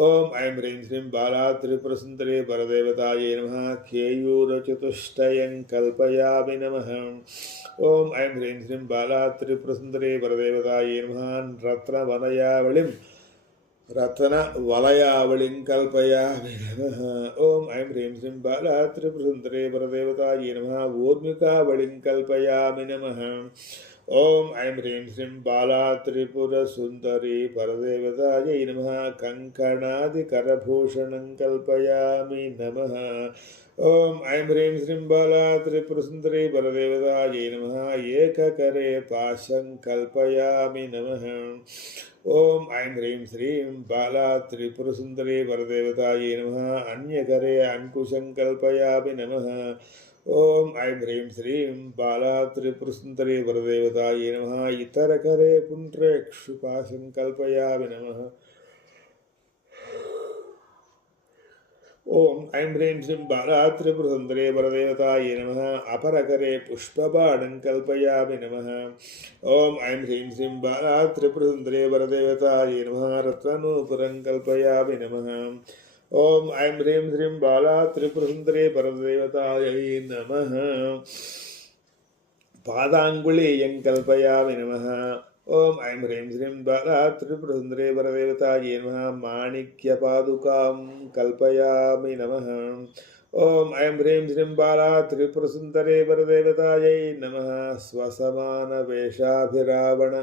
ओम ऐं ह्रीं श्रीं बाला त्रिपुरसुन्दरी वरदेवतायै नमः केयूरचतुष्टयं कल्पयामि नमः ओम ऐं ह्रीं श्रीं बाला त्रिपुरसुन्दरी वरदेवतायै नमः रत्नवलयावलिं రతన వలయావళిం కల్పయామి నమః. ఓం ఐం హ్రీం శ్రీం బాలా త్రిపురసుందరే పరదేవతాయై నమః. ఊర్మికావళిం కల్పయామి నమః. ఓం ఐం హ్రీం శ్రీం బాలా త్రిపురసుందరీ పరదేవతాయై నమః. కంకణాదికరభూషణం కల్పయామి నమః. ఓం ఐం హ్రీం శ్రీం బాలా త్రిపురసుందరీ పరదేవతాయై నమః. ఏకకరే పాశం కల్పయామి నమః. ఓం ఐం హ్రీం శ్రీం బాలా త్రిపురసుందరీ పరదేవతాయై నమః. అన్యకరే అంకుశం కల్పయామి నమః. ఓం ఐం హ్రీం శ్రీం బాలా త్రిపురసుందరీ పరదేవతాయై నమః. ఇతరకరే పుండ్రేక్షుపాశం కల్పయామి నమః. ఓం ఐం హ్రీం శ్రీం బాలా త్రిపురసుందరే పరదేవతాయై నమః. అపరకరే పుష్పబాణం కల్పయామి నమః. ఓం ఐం హ్రీం శ్రీం బాలా త్రిపురసుందరే పరదేవతాయై నమః. రత్ననూపురం కల్పయామి నమః. ఓం ఐం హ్రీం శ్రీం బాలా త్రిపురసుందరే పరదేవతాయై నమః. పాదాంగుళీయం కల్పయామి నమః. ఓం ఐం హ్రీం శ్రీం బాలా త్రిపురసుందరే పరదేవతాయై నమః. మాణిక్యపాదుకాం కల్పయామి నమః. ఓం ఐం హ్రీం శ్రీం బాలా త్రిపురసుందరే పరదేవతాయై నమః. స్వసమాన వేషాభిరావణ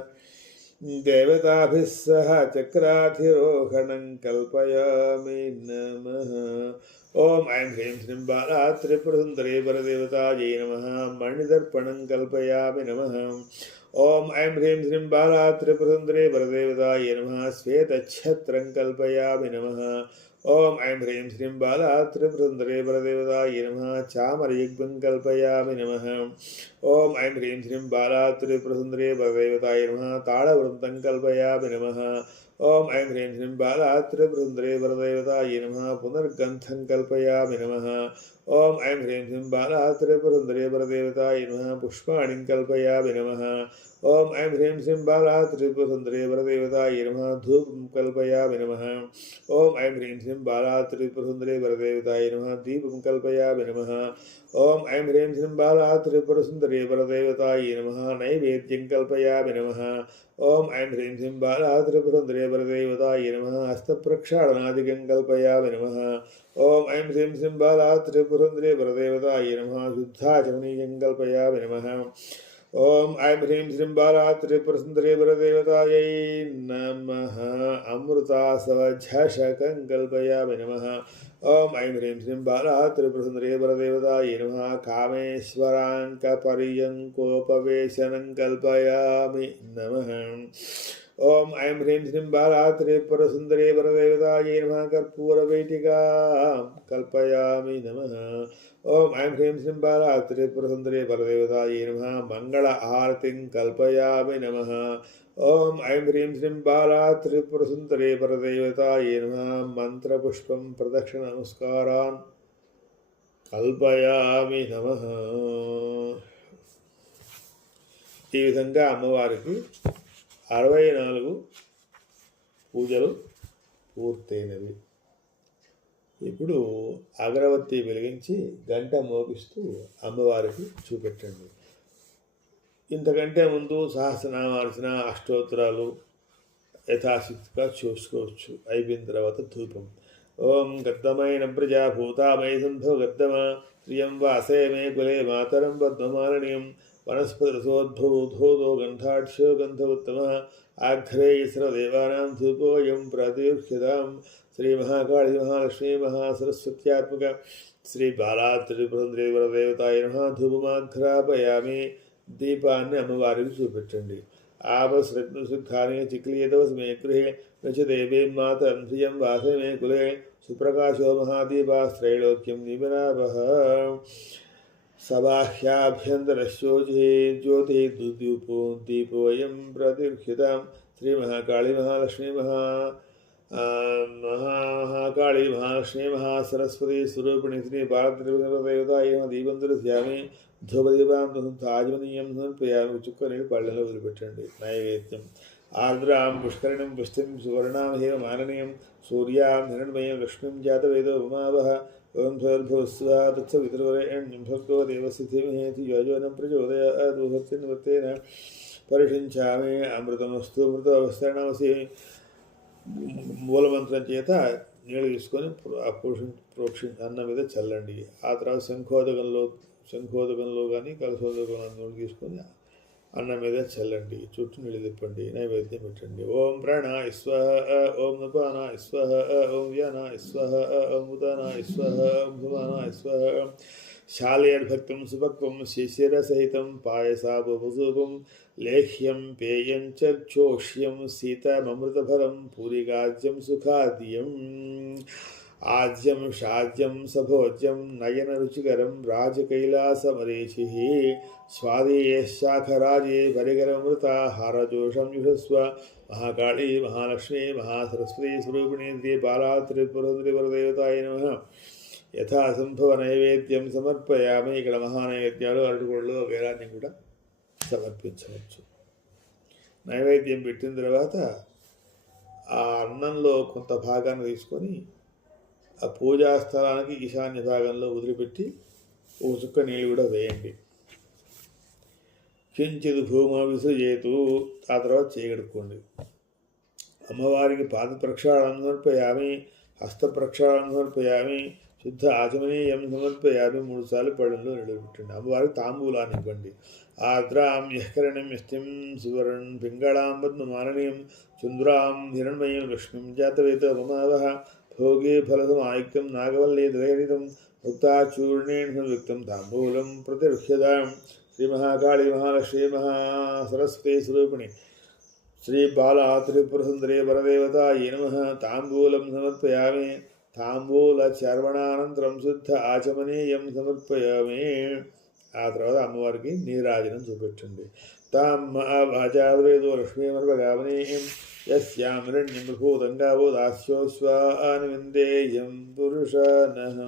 దేవతాభిः సహ చక్రాధిరోహణం కల్పయామి నమః. ఓం ఐం హ్రీం శ్రీం బాలా త్రిపురసుందరే పరదేవతాయై నమః. మణిదర్పణం కల్పయామి నమః. ఓం ఐం హ్రీం శ్రీం బాలా త్రిపురసుందరే పరదేవతాయై నమః. శ్వేతఛత్రం కల్పయామి నమః. ఓం ఐం హ్రీం శ్రీం బాలా త్రిపురసుందరే పరదేవతాయై నమః. చామరయుగ్మం కల్పయామి నమః. ఓం ఐం హ్రీం శ్రీం బాలా త్రిపురసుందరే పరదేవతాయై నమః. తాళవృంతం కల్పయామి నమః. ఓం ఐం హ్రీం శ్రీం బాలా త్రిపురసుందరే పరదేవతాయై నమః. పునర్గంధం కల్పయామి నమః. ఓం ఐం హ్రీం శ్రీం బాలా త్రిపురసుందరే పరదేవతాయై నమః. పుష్పాణిం కల్పయామి నమః. ఓం ఐం హ్రీం శ్రీం బాలా త్రిపురసుందరే పరదేవతాయై నమః. ధూపం కల్పయామి నమః. ఓం ఐం హ్రీం శ్రీం బాలా త్రిపురసుందరే పరదేవతాయై నమః. దీపం కల్పయామి నమః. ఓం ఐం హ్రీం శ్రీం బాలా త్రిపురసుందరే పరదేవతాయై నమః. నైవేద్యం కల్పయామి నమః. ఓం ఐం హ్రీం శ్రీం బాలా త్రిపురసుందరే పరదేవతాయై నమః. హస్తప్రక్షాళనాదికం కల్పయామి నమః. ఓం ఐం హ్రీం శ్రీం బాలా త్రిపురసుందరే పరదేవతాయై నమః. శుద్ధాచమనీయం కల్పయామి నమః. ఓం ఐం హ్రీం శ్రీం బాలా త్రిపురసుందరే పరదేవతాయై నమః. అమృతాసవఝషకం కల్పయామి నమః. ఓం ఐం హ్రీం శ్రీం బాలా త్రిపురసుందరే పరదేవతాయై నమః. కామేశ్వరాంకపర్యంకోపవేశనం కల్పయామి నమః. ఓం ఐం హ్రీం శ్రీం బాలా త్రిపురసుందరే పరదేవతాయై నమః. కర్పూరవేటికాం కల్పయామి నమః. ఓం ఐం హ్రీం శ్రీం బాలా త్రిపురసుందరే పరదేవతాయై నమః. మంగళ ఆరతిం కల్పయామి నమః. ఓం ఐం హ్రీం శ్రీం బాలా త్రిపురసుందరే పరదేవతాయై నమః. మంత్రపుష్పం ప్రదక్షిణ నమస్కారాన్ కల్పయామి నమః. ఈ విధంగా అమ్మవారికి 64 పూజలు పూర్తయినవి. ఇప్పుడు అగరవత్తి వెలిగించి గంట మోగిస్తూ అమ్మవారికి చూపెట్టండి. ఇంతకంటే ముందు సహస్రనామార్చన అష్టోత్తరాలు యథాశక్తిగా చూసుకోవచ్చు. అయిపోయిన తర్వాత ధూపం. ఓం గద్దమైన ప్రజాభూతామయ సంభవ గద్దమ శ్రియం వాసే మే కులే మాతరం పద్మమాలనీయం వనస్పతిరసోద్భూధోదో గంధాక్షో గంధోత్తమ ఆఘ్రేయసర్వదేవానాం ధూపోయం ప్రతిక్షితాం. శ్రీ మహాకాళీ మహాలక్ష్మీ మహాసరస్వత్యాత్మక శ్రీ బాలా త్రిపురసుందరీ పరదేవతాయై నమః. ధూపమాఘ్రాపయామి. దీపాన్ని అమ్మవారికి చూపెట్టండి. ఆపశ్రగ్నుసుఖాని చిక్లీయదవస్మే గృహే నచదేవీం మాతరం శ్రియం వాసే మే కులే సుప్రకాశో మహాదీపాస్త్రైలోక్యం నిబినాభః. సబాహ్యాభ్యంతరశోజే జ్యోతి దీపోయం ప్రతిక్షితాం. శ్రీ మహాకాళీ మహాలక్ష్మీ మహాకాళీ మహాలక్ష్మీ మహాసరస్వతి స్వరూపిణి శ్రీ బాలత్రిపురదేవతాయై నమః. దీపం దర్శయామి. ధూపదీపాంతం ఆజమనీయం సమర్పయామి. చుక్క నీళ్ళు పళ్ళలో వదిలిపెట్టండి. నైవేద్యం ఆర్ద్రాం పుష్కరిణం పుష్టిం సువర్ణాం హేమ మాననీయం సూర్యాం హిరణ్మయం లక్ష్మీం జాతవేదో ఉమావహ. ఓం భూర్భువస్సువః తత్సవితుర్వరేణ్యం భర్గో దేవस्य ధీమహి ధియో న ప్రచోదయాత్. భక్తినివృత్తేన పరిషించామి. అమృతమస్తు మృతోపస్తరణమసి. మూలమంత్రం చేత నీళ్ళు తీసుకొని అన్నం మీద చల్లండి. ఆ తర్వాత శంఖోదకంలో కానీ కలశోదకంలో నీళ్ళు తీసుకొని అన్నం మీద చల్లండి. చుట్టూ నీళ్ళు తిప్పండి. నైవేద్యం పెట్టండి. ఓం ప్రాణాయ స్వాహ, ఓం నపానాయ స్వాహ, ఓం వ్యానాయ స్వాహ, ఓం ఉదానాయ స్వాహ, ఓం భువానాయ స్వాహ. శాలయద్భక్తం సుభక్వం శిశిరసహితం పాయసాపూపం లేహ్యం పేయం చోష్యం శీతమృతఫలం పూరికాజ్యం సుఖాద్యం ఆజ్యం షాజ్యం సభోజ్యం నయన రుచికరం రాజకైలాసమరీషి స్వాదేశాఖరాజే పరికరమృత హారజోషం యుషస్వ మహాకాళీ మహాలక్ష్మీ మహాసరస్వతీ స్వరూపిణీ బాలా త్రిపురదేవతాయ నమః. యథాసంభవ నైవేద్యం సమర్పయామి. ఇక్కడ మహానైవేద్యాలు అరటిగోళ్ళు వేరాన్ని కూడా సమర్పించవచ్చు. నైవేద్యం పెట్టిన తర్వాత ఆ అన్నంలో కొంత భాగాన్ని తీసుకొని ఆ పూజా స్థలానికి ఈశాన్య భాగంలో వదిలిపెట్టి ఒక చుక్క నీళ్ళు కూడా వేయండి. కించిత్ భూమ విసృజేతు. ఆ తర్వాత చేయగడుక్కోండి. అమ్మవారికి పాద ప్రక్షాళనం సమర్పయామి, హస్త ప్రక్షాళనం సమర్పయామి, శుద్ధ ఆచమనీయం సమర్పయామి. 3 సార్లు పళ్ళెంలో నిలబెట్టండి. అమ్మవారికి తాంబూలాన్ని ఇవ్వండి. ఆద్రాం యఃకరణం యస్తిం సువర్ణం పింగళాం పద్మమాలినీం చంద్రాం హిరణ్మయీం లక్ష్మీం జాతవేత మమావహ భోగే ఫలసమాయుక్తం నాగవల్లే దయనితం ముక్తాచూర్ణేణ సంయుక్తం తాంబూలం ప్రతిరుహ్యతాం. శ్రీ మహాకాళీ మహాలక్ష్మీ మహాసరస్వతీ స్వరూపిణి శ్రీ బాలా త్రిపురసుందరీ వరదేవతాయై నమః. తాంబూలం సమర్పయామి. తాంబూలచర్వణానంతరం శుద్ధ ఆచమనీయం సమర్పయామి. ఆ తర్వాత అమ్మవారికి నీరాజనం చూపెట్టండి. తాం ఆచార్వేదో లక్ష్మీమర్వగామనీయం యస్యాం హిరణ్యం బృహూతంగావో దాస్యోస్వానువిందేయం పురుషనః.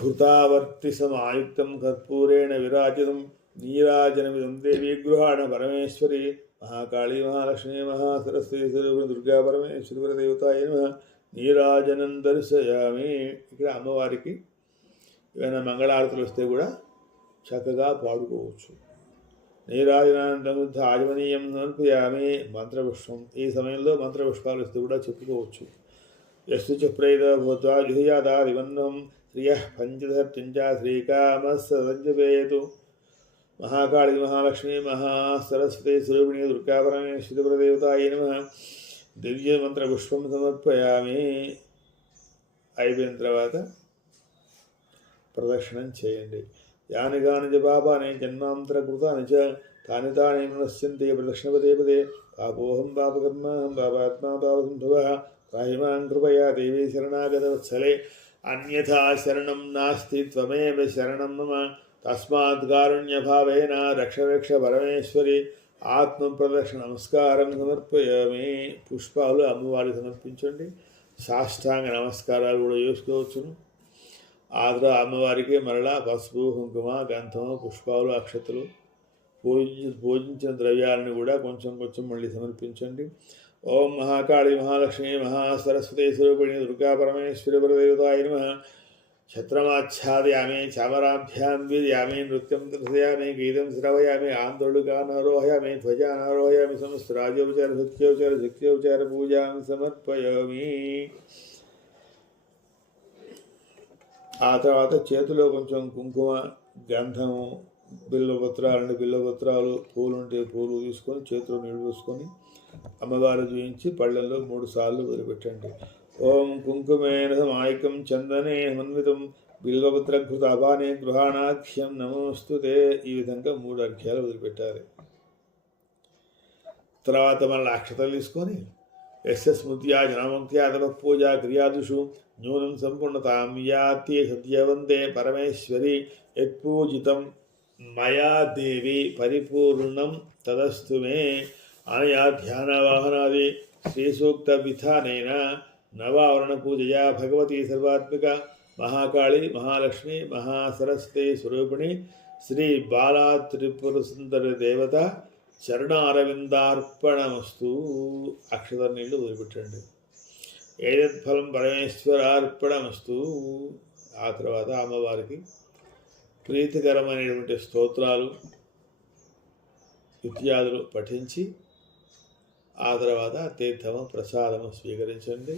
ఘృతావర్తిసమాయుక్తం కర్పూరేణ విరాజితం నీరాజనమిదం దేవీ గృహాణ పరమేశ్వరి మహాకాళీ మహాలక్ష్మీ మహాసరస్వతీ స్వరూపిణి దుర్గా పరమేశ్వరి వరదేవతాయ నమః. నీరాజనం దర్శయామి. ఇక్కడ అమ్మవారికి ఏమైనా మంగళారతులు వస్తే కూడా చక్కగా పాడుకోవచ్చు. నీరాజనానంతరం ఆజమనీయం సమర్పయామి. మంత్రపుష్పం. ఈ సమయంలో మంత్రపుష్పాలు వస్తే కూడా చెప్పుకోవచ్చు. యస్సు చప్రైద భూత్వా జుహయాదాదివన్నం శ్రియః పంచధర్చంచ శ్రీకామస్సంజపేతు. మహాకాళీ మహాలక్ష్మీ మహాసరస్వతీ స్వరూపిణి దుర్గా పరమేశ్వరి వరదేవతాయ నమః. దివ్య మంత్రపుష్పం సమర్పయామి. అయిపోయిన తర్వాత ప్రదక్షిణం చేయండి. యాని గాని చ పాపాని జన్మాంతరకృతాని చ తాని తాని నశ్యంతి ప్రదక్షిణపదే పదే. పాపోహం పాపకర్మాహం పాపాత్మా పాపసంభవః త్రాహిమాం కృపయా దేవీ శరణాగతవత్సలే. అన్యథా శరణం నాస్తి త్వమేవ శరణం మమ తస్మాత్ కారుణ్యభావేన రక్ష పరమేశ్వరి. ఆత్మప్రదక్షిణ నమస్కారం సమర్పయామి. పుష్పాలు అమ్మవారికి సమర్పించండి. సాష్టాంగ నమస్కారాలు కూడా చేసుకోవచ్చును. ఆ తర్వాత అమ్మవారికి మరలా పసుపు కుంకుమ గంధము పుష్పాలు అక్షతలు పూజించిన ద్రవ్యాలను కూడా కొంచెం మళ్ళీ సమర్పించండి. ఓం మహాకాళీ మహాలక్ష్మీ మహాసరస్వతీ స్వరూపిణి దుర్గా పరమేశ్వరి వరదేవతాయ నమః. ఛత్రమాచ్ఛాదయామి చామరాభ్యాం వీర్యామి నృత్యం దర్శయామి గీతం శ్రవయామి ఆందోళుకానారోహయామి ధ్వజానారోహయామి సమస్త రాజోపచార సత్యోపచార శక్త్యోపచార పూజాం సమర్పయామి. ఆ తర్వాత చేతిలో కొంచెం కుంకుమ గంధము బిల్లపత్రాలు పూలుంటే పూలు తీసుకొని చేతిలో నీళ్ళు వేసుకొని అమ్మవారు చూయించి పళ్ళల్లో 3 సార్లు వదిలిపెట్టండి. ఓం కుంకుమేన సమాయికం చందనే మన్వితం బిల్వపత్రఘృత అపానే గృహాణాఖ్యం నమోస్తుతే. ఈ విధంగా 3 అర్ఘ్యాలు వదిలిపెట్టాలి. తర్వాత మళ్ళీ అక్షతలు తీసుకొని యస్మృత్యా జనముక్త్యాదవ పూజా క్రియాదిషు న్యూనం సంపూర్ణతాం యాతి సత్యవంతే పరమేశ్వరి యత్పూజితం మయా దేవి పరిపూర్ణం తదస్తు మే. అనయా ధ్యానవాహనాది శ్రీసూక్త విధానేన నవావరణ పూజయా భగవతి సర్వాత్మిక మహాకాళీ మహాలక్ష్మి మహాసరస్వతీ స్వరూపిణి శ్రీ బాలా త్రిపుర సుందరి దేవత చరణారవిందార్పణమస్తు. అక్షత నీళ్లు వదిలిపెట్టండి. ఏదత్ఫలం పరమేశ్వరార్పణమస్తు. ఆ తర్వాత అమ్మవారికి ప్రీతికరమైనటువంటి స్తోత్రాలు ఇత్యాదులు పఠించి ఆ తర్వాత తీర్థము ప్రసాదము స్వీకరించండి.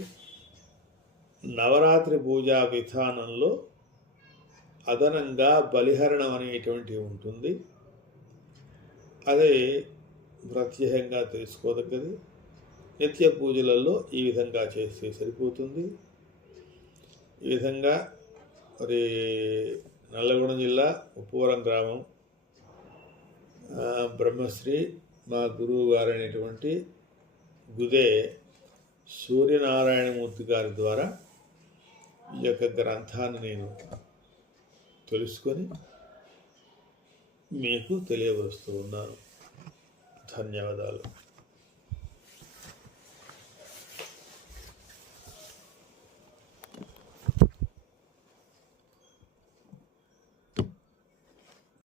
నవరాత్రి పూజా విధానంలో అదనంగా బలిహరణం అనేటువంటివి ఉంటుంది. అదే ప్రత్యేకంగా తెలుసుకోదగ్గది. నిత్య పూజలలో ఈ విధంగా చేస్తే సరిపోతుంది. ఈ విధంగా మరి నల్లగొండ జిల్లా ఉప్పవరం గ్రామం బ్రహ్మశ్రీ మా గురువు గారైనటువంటి గుదే సూర్యనారాయణమూర్తి గారి ద్వారా ఈ యొక్క గ్రంథాన్ని నేను తెలుసుకొని మీకు తెలియవస్తూ ఉన్నాను. ధన్యవాదాలు.